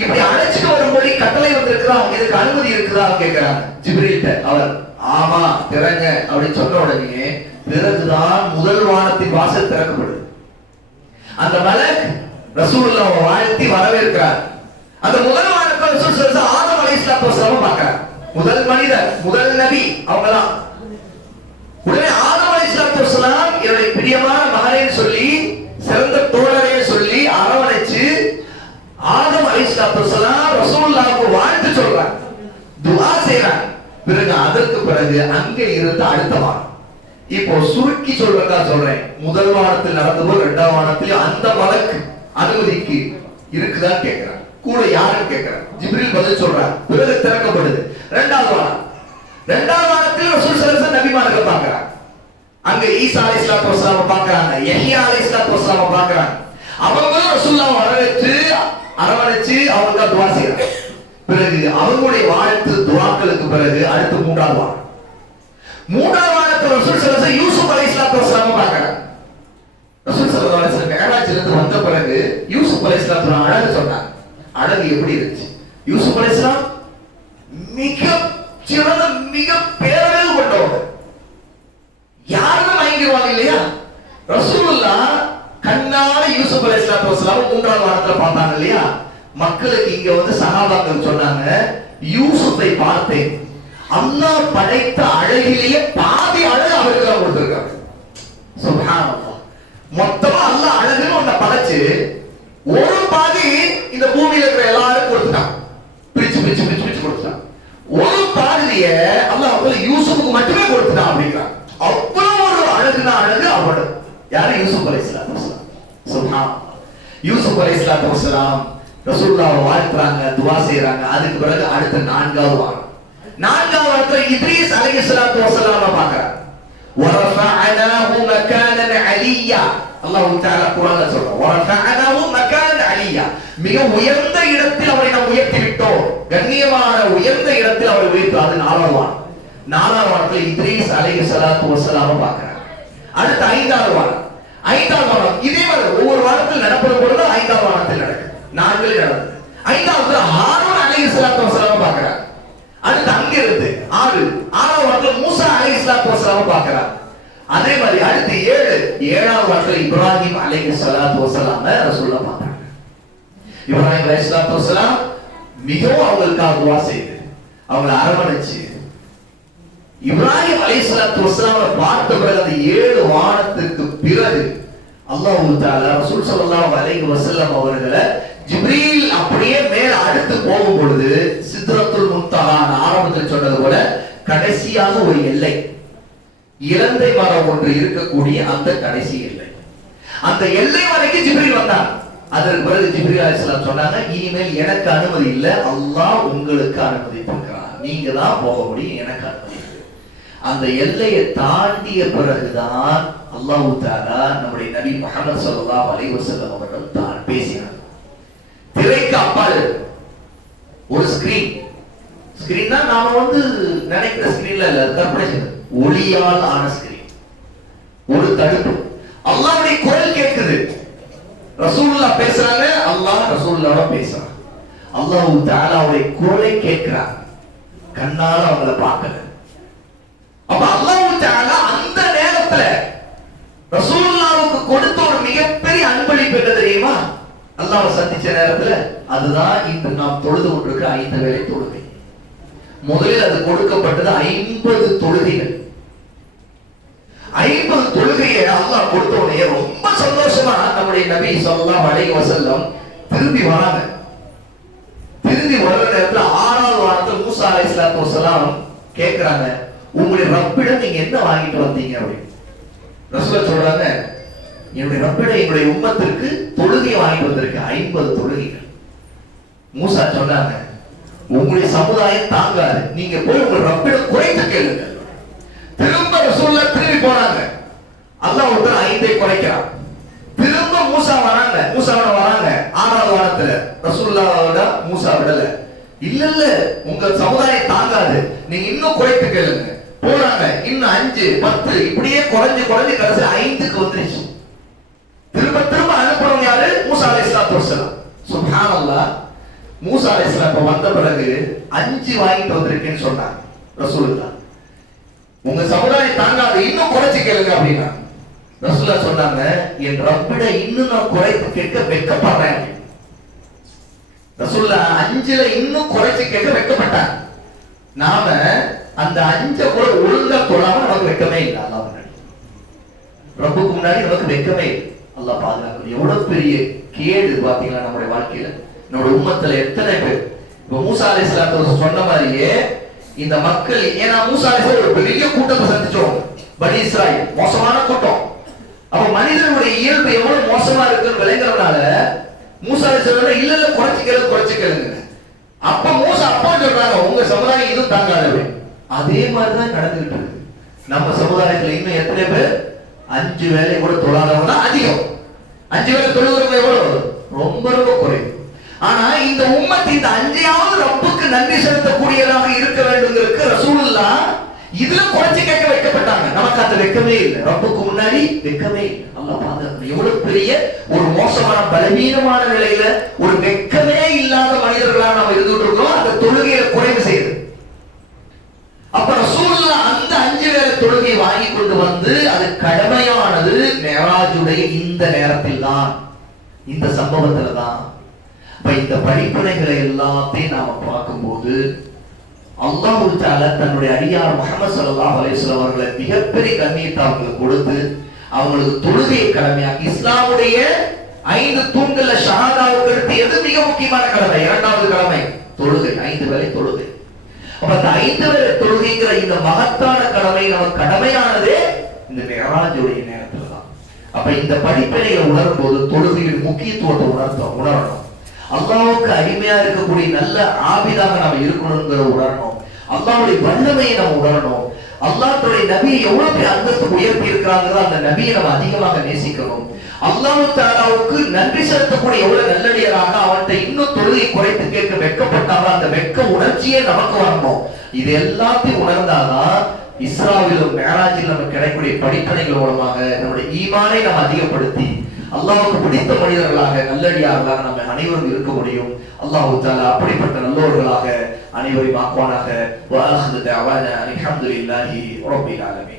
இப்படி அழைச்சிட்டு வரும்படி கட்டளை வந்திருக்குதா, இதுக்கு அனுமதி இருக்குதா கேட்கிறாங்க ஜிப்ரீல்ட்ட. அவர் ஆமா திறங்க அப்படின்னு சொன்ன உடனே பிறகுதான் முதல் வானத்தின் வாசல் திறக்கப்படுது. அந்த மலக் ரசூலுல்லாஹ் வாழ்த்தி வரவேற்கிறார். அந்த முதல் வானத்தை ரசூல் ஸல்லல்லாஹு ஆதம் அலைஹிஸ்ஸலாத்து வஸலாம் பார்க்கறார். முதல் மனிதர், முதல் நபி அவங்கதான். உடனே ஆதம் அலைஹிஸ்ஸலாத்து வஸலாம் என்னுடைய பிரியமான மகனேன்னு சொல்லி, சிறந்த தோழரே சொல்லி அரவணைச்சு ஆதம் அலைஹிஸ்ஸலாத்து வஸலாம் ரசூலுல்லாஹ்வுக்கு வாழ்த்து சொல்றாங்க, துஆ செய்றாங்க. பிறகு அதற்கு பிறகு அங்கே இருந்து அடுத்த வானம். இப்போ சுருக்கி சொல்றதா சொல்றேன். முதல் வானத்தில் நடந்த போது இரண்டாம் வானத்திலும் அந்த மலக்கு அனுமதிக்கு இருக்குதான் கேட்கிறார். கூட யாருன்னு கேட்கிறார். ஜிப்ரீல் பதில் சொல்றார். பிறகு திறக்கப்படுது இரண்டாவது வானம். இரண்டாவது வானத்தில் ரசூல் ஸல்லல்லாஹு அலைஹி வஸல்லம் நபிமார்களை பார்க்கறாங்க. அங்க ஈசா அலைஹிஸ்ஸலாத்து வஸலாம் பார்க்கறாங்க, யஹ்யா அலைஹிஸ்ஸலாத்து வஸலாம் பார்க்கறாங்க. அவங்களும் ரசூலுல்லாஹ் வரவேற்று அரவணைச்சு அவங்களுக்கு துஆ செய்றாங்க. பிறகு அவங்களுடைய வாழ்த்து துஆக்களுக்கு பிறகு அடுத்து மூன்றாவது வானம். மூன்றாவது வானத்தில் ரசூல் ஸல்லல்லாஹு அலைஹி வஸல்லம் யூசுப் அலைஹிஸ்ஸலாத்து வஸலாம் பார்க்கறாங்க. ரசூல் ஸல்லல்லாஹு அலைஹி வஸல்லம் மிஅராஜ்ல இருந்து வந்த பிறகு யூசுப் அலைஹிஸ்ஸலாத்து வஸலாம் அழகு சொன்னாங்க. அழகு எப்படி இருந்துச்சு? யூசுப் அலைஹிஸ்ஸலாம் மிக சிறந்த, மிக பேரழகு கொண்டவங்க. யாரும் வாங்கிடுவாங்க இல்லையா? ரசூலுல்லாஹ் கண்ணால யூசுப் அலைஹிஸ்ஸலாத்து வஸலாம் மூன்றாவது வானத்துல பார்த்தாங்க இல்லையா? மக்களுக்கு இங்க வந்து சஹாபாக்கள் சொன்னாங்க, யூசுஃபை பார்த்தேன், அல்லாஹ் படைத்த அழகிலேயே பாதி அழகு அவருக்கு தான் கொடுத்திருக்காங்க. சுப்ஹானல்லாஹ். மொத்தமா அல்லாஹ் அழகுன்னு ஒன்ன படைச்சு ஒரு பாதி இந்த பூமியில இருக்கிற எல்லாரும் கொடுத்துட்டான். பிரிச்சு பிரிச்சு பிரிச்சு பிரிச்சு கொடுத்துட்டான். ஒரு பாதிய அல்லாஹ் யூசுஃபுக்கு மட்டுமே கொடுத்துட்டான் அப்படிங்கிறான். அவ்வளவு ஒரு அழகுனா அழகு அவனோட. யாரு? யூசுப் அலைஹிஸ்ஸலாத்து வஸலாம். சுப்ஹான். யூசுப் அலைஹிஸ்ஸலாத்து வஸலாம் ரசூலுல்லாஹ் வாழ்த்துறாங்க, துஆ செய்றாங்க. அதுக்கு பிறகு அடுத்த நான்காவது வாரம், நான்காவது வாரத்துல இத்ரீஸ் அலைஹிஸ்ஸலாத்து வஸலாம் பார்க்கறாங்க. وَرَفَعْنَاهُ مَكَانًا عَلِيًّا. அல்லாஹ் தஆலா குர்ஆன்ல சொல்றான், وَرَفَعْنَاهُ مَكَانًا عَلِيًّا. மிக உயர்ந்த இடத்தில் அவரை நாம் உயர்த்தி விட்டோம். கண்ணியமான உயர்ந்த இடத்தில் அவரை உயர்த்தி. அது நாலாவது வாரம். நாலாவது வாரத்துல இத்ரீஸ் அலைஹிஸ்ஸலாத்து வஸலாம் பார்க்கறாங்க. அடுத்த ஐந்தாவது வாரம், ஐந்தாவது வாரம் இதே மாதிரி ஒவ்வொரு வாரத்தில் நடப்பது பொழுது ஐந்தாவது வாரத்தில் நடக்குது. நான்கில் நடந்தது. ஐந்தாவது ஹாரூன் அலைஹிஸ்ஸலாத்து வஸலாம் பார்க்கறாங்க. அடுத்து அங்கிருந்து ஆறாவது வாரத்துல மூசா அலைஹிஸ்ஸலாத்து வஸலாம் பார்க்கறாங்க. அதே மாதிரி அடுத்து ஏழாவது வாரத்துல இப்ராஹிம் அலைஹிஸ்ஸலாத்து வஸலாம் ரசூலுல்லாஹ் பார்க்கறாங்க. இப்ராஹிம் அலைஹிஸ்ஸலாத்து வஸலாம் மிகவும் அவங்களுக்காக துஆ செய்து அவங்களை அரவணைச்சு இப்ராஹிம் அலைஹிஸ்ஸலாத்து வஸலாம் பார்த்த பிறகு அந்த 7 வானத்துக்கு பிறகு அல்லாஹ் தஆலா ரசூல் ஸல்லல்லாஹு அலைஹி வஸல்லம் அவர்களை ஜிப்ரீல் அப்படியே மேல அடுத்து போகும் பொழுது சித்ரத்துல் முன்தஹா ஆரம்பத்தில் சொன்னது போல கடைசியாக ஒரு எல்லை, இலந்தை மரம் ஒன்று இருக்கக்கூடிய அந்த கடைசி எல்லை, அந்த எல்லை வரைக்கும் ஜிப்ரீல் வந்தாங்க. அதற்கு பிறகு ஜிப்ரீல் அலைஹிஸ்ஸலாம் சொன்னாங்க, இனிமேல் எனக்கு அனுமதி இல்லை, அல்லாஹ் உங்களுக்கு அனுமதி கொடுக்கிறார், நீங்க தான் போக முடியும், எனக்கு அனுமதி. அந்த எல்லையை தாண்டிய பிறகுதான் அல்லாஹ் தஆலா நம்முடைய நபி முஹம்மது ஸல்லல்லாஹு அலைஹி வஸல்லம் அவர்கள் தான் பேசினார். திரைக்கு அப்பால் ஒரு ஸ்கிரீன்னா நாம நினைக்கிற ஸ்கிரீன்ல இல்ல, கற்பனை செய்யறது ஒளியால் ஆன ஸ்கிரீன், ஒரு தடுப்பு. அல்லாஹ்வுடைய குரல் கேட்குது, ரசூலுல்லாஹ் பேசுறாங்க, அல்லாஹ் ரசூலுல்லாஹ்வோட பேசுறாங்க. அல்லாஹ் தஆலாவுடைய குரலை கேட்கிறாங்க, கண்ணால அவங்கள பார்க்கல. அப்ப அல்லாஹ் தஆலா அந்த நேரத்துல ரசூலுல்லாஹ்வுக்கு கொடுத்த ஒரு மிகப்பெரிய அன்பளிப்பு என்ன தெரியுமா? அல்லாஹ்வை சந்திச்ச நேரத்துல அதுதான் இன்று நாம் தொழுது கொண்டிருக்கிற 5 வேளை தொழுகை. முதலில் அது கொடுக்கப்பட்டது 50 தொழுகைகள். 50 தொழுகையை அல்லாஹ் கொடுத்தோடனே ரொம்ப சந்தோஷமா நம்முடைய நபி ஸல்லல்லாஹு அலைஹி வஸல்லம் திரும்பி வராங்க. திரும்பி வர நேரத்துல 6வது வாரத்துல மூசா அலைஹிஸ்ஸலாத்து வஸலாம் கேக்குறாங்க, உங்களுடைய ரப்பிடம் நீங்க என்ன வாங்கிட்டு வந்தீங்க அப்படின்னு. ரசூலுல்லாஹ் சொல்றாங்க, என்னுடைய ரப்பிடம் என்னுடைய உம்மத்திற்கு தொழுகை வாங்கிட்டு வந்திருக்கு, 50 தொழுகைகள். மூசா சொன்னாங்க, உங்களுடைய சமுதாயம் தாங்காது, நீங்க போய் உங்க ரப்பிடம் குறைத்து கேளுங்க. திரும்ப ரசூலுல்லாஹ் திரும்பி போனாங்க, அல்லாஹ் ஒருத்தர் 5ஐ குறைக்கிறான். திரும்ப மூசா வராங்க, மூசாவோட வராங்க 6வது வாரத்துல. ரசூலுல்லாஹ்வோட மூசா விடல, இல்ல உங்க சமுதாயம் தாங்காது, நீங்க இன்னும் குறைத்து கேளுங்க. போறாங்க, இன்னும் 5 10 இப்படியே குறைஞ்சு குறைஞ்சு கடைசி 5க்கு வந்துருச்சு. திரும்ப திரும்ப அனுப்புறவங்க யாரு? மூசா அலைஹிஸ்ஸலாத்து வஸலாம். சுப்ஹானல்லாஹ். மூசா அலைஹிஸ்ஸலாம் வந்த பிறகு 5 வாங்கிட்டு வந்திருக்கேன்னு சொன்னாங்க ரசூலுல்லாஹ். உங்க சமுதாயம் தாங்காது, இன்னும் குறைச்சு கேளுங்க அப்படின்னா ரசூலுல்லாஹ் சொன்னாங்க, என் ரப்பிட இன்னும் நான் குறைத்து கேட்க வெட்கப்படுறேன். ரசூலுல்லாஹ் 5ல இன்னும் குறைச்சு கேட்க வெட்கப்பட்டாங்க. நாம அந்த 5 கூட ஒழுங்கா தொழாம நமக்கு வெட்கமே இல்லை. அல்லாஹ் முன்னாடி, ரப்புக்கு முன்னாடி நமக்கு வெட்கமே இல்லை. அல்லாஹ் பாதுகாக்கணும். எவ்வளவு பெரிய கேடு பாத்தீங்களா நம்முடைய வாழ்க்கையில, நம்முடைய உம்மத்துல எத்தனை பேர். இப்ப மூசா அலைஹிஸ்ஸலாத்து சொன்ன மாதிரியே இந்த மக்கள், ஏன்னா மூசா அலைஹிஸ்ஸலாம் ஒரு பெரிய கூட்டத்தை சந்திச்சோம், பனி இஸ்ராயீல் மோசமான கூட்டம். அப்ப மனிதனுடைய இயல்பு எவ்வளவு மோசமா இருக்குன்னு விளங்குறதுனால மூசா அலைஹிஸ்ஸலாம் இல்ல குறைச்சு கேளுங்க. அப்ப மூசா அப்பா சொல்றாங்க, உங்க சமுதாயம் இதுவும் தாங்காது. அதே மாதிரிதான் நடந்துகிட்டு இருக்கு. நம்ம சமுதாயத்துல இன்னும் எத்தனை பேர் 5 வேளை கூட தொழாதவங்க தான் அதிகம். 5 வேளை தொழுகிறவங்க எவ்வளவு? ரொம்ப ரொம்ப குறைவு. ஆனா இந்த உம்மத் இந்த 5ஆவது ரப்புக்கு நன்றி செலுத்தக்கூடியதாக இருக்க வேண்டும்ங்கிறதுக்கு ரசூலுல்லாஹ் இதுல குறைச்சு கேட்க வைக்கப்பட்டாங்க. நமக்கு அது வெட்கமே இல்லை, ரப்புக்கு முன்னாடி வெட்கமே இல்லை. அல்லாஹ் பாதுகாக்கணும். எவ்வளவு பெரிய ஒரு மோசமான பலவீனமான நிலையில ஒரு வெட்கமே இல்லாத மனிதர்களா நம்ம இருந்துட்டு இருக்கோம். அந்த தொழுகையில குறைவு செய்யுது. அப்ப ரசூலுல்லாஹ் அந்த 5 வேளை தொழுகை வாங்கி கொண்டு வந்து அது கடமையானது மிஅராஜுடைய இந்த நேரத்தில் தான், இந்த சம்பவத்துல தான். அப்ப இந்த படிப்பினைகளை எல்லாத்தையும் நாம பார்க்கும்போது அல்லாஹ் தஆலா தன்னுடைய அடியார் முஹம்மது ஸல்லல்லாஹு அலைஹி வஸல்லம் அவர்களை மிகப்பெரிய கண்ணியத்தை அவங்களுக்கு கொடுத்து அவங்களுக்கு தொழுகையை கடமையாக்கி இஸ்லாமுடைய 5 தூண்கள்ல ஷஹாதாவுக்கு அடுத்து எது மிக முக்கியமான கடமை? இரண்டாவது கடமை தொழுகை, 5 வேளை தொழுகை. அப்ப அந்த 5 வேளை தொழுகைங்கிற இந்த மகத்தான கடமை நமக்கு கடமையானதே இந்த மிஅராஜுடைய நேரத்துல தான். அப்ப இந்த படிப்பினையை உணரும் போது தொழுகையின் முக்கியத்துவத்தை உணரணும். அல்லாஹ்வுக்கு அடிமையா இருக்கக்கூடிய நல்ல ஆபிதாக நாம இருக்கணும்ங்கிற உணரணும். அல்லாஹ்வுடைய வல்லமையை நம்ம உணரணும். அல்லாஹ்வுடைய நபியை எவ்வளவு பெரிய அந்தஸ்து உயர்த்தி இருக்கிறாங்கிறத அந்த நபியை நம்ம அதிகமாக நேசிக்கணும். அல்லாஹ் தஆலாவுக்கு நன்றி செலுத்தக்கூடிய எவ்வளவு நல்லடியாராக அவன்கிட்ட இன்னும் தொழுகை குறைத்து கேட்க வெட்கப்பட்டாலும் அந்த வெட்க உணர்ச்சியே நமக்கு வரணும். இது எல்லாத்தையும் உணர்ந்தாதான் இஸ்ராவிலும் மிஅராஜிலும் நமக்கு கிடைக்கக்கூடிய படிப்பனைகள் மூலமாக நம்முடைய ஈமானை நாம் அதிகப்படுத்தி அல்லாஹ்வுக்கு பிடித்த மனிதர்களாக நல்லடியார்களாக நம்ம அனைவரும் இருக்க முடியும். அல்லாஹ் தஆலா அப்படிப்பட்ட நல்லவர்களாக அனைவரையும் ஆக்குவானாக. வ ஆஹிரு தஅவானா அல்ஹம்துலில்லாஹி ரப்பில் ஆலமீன்.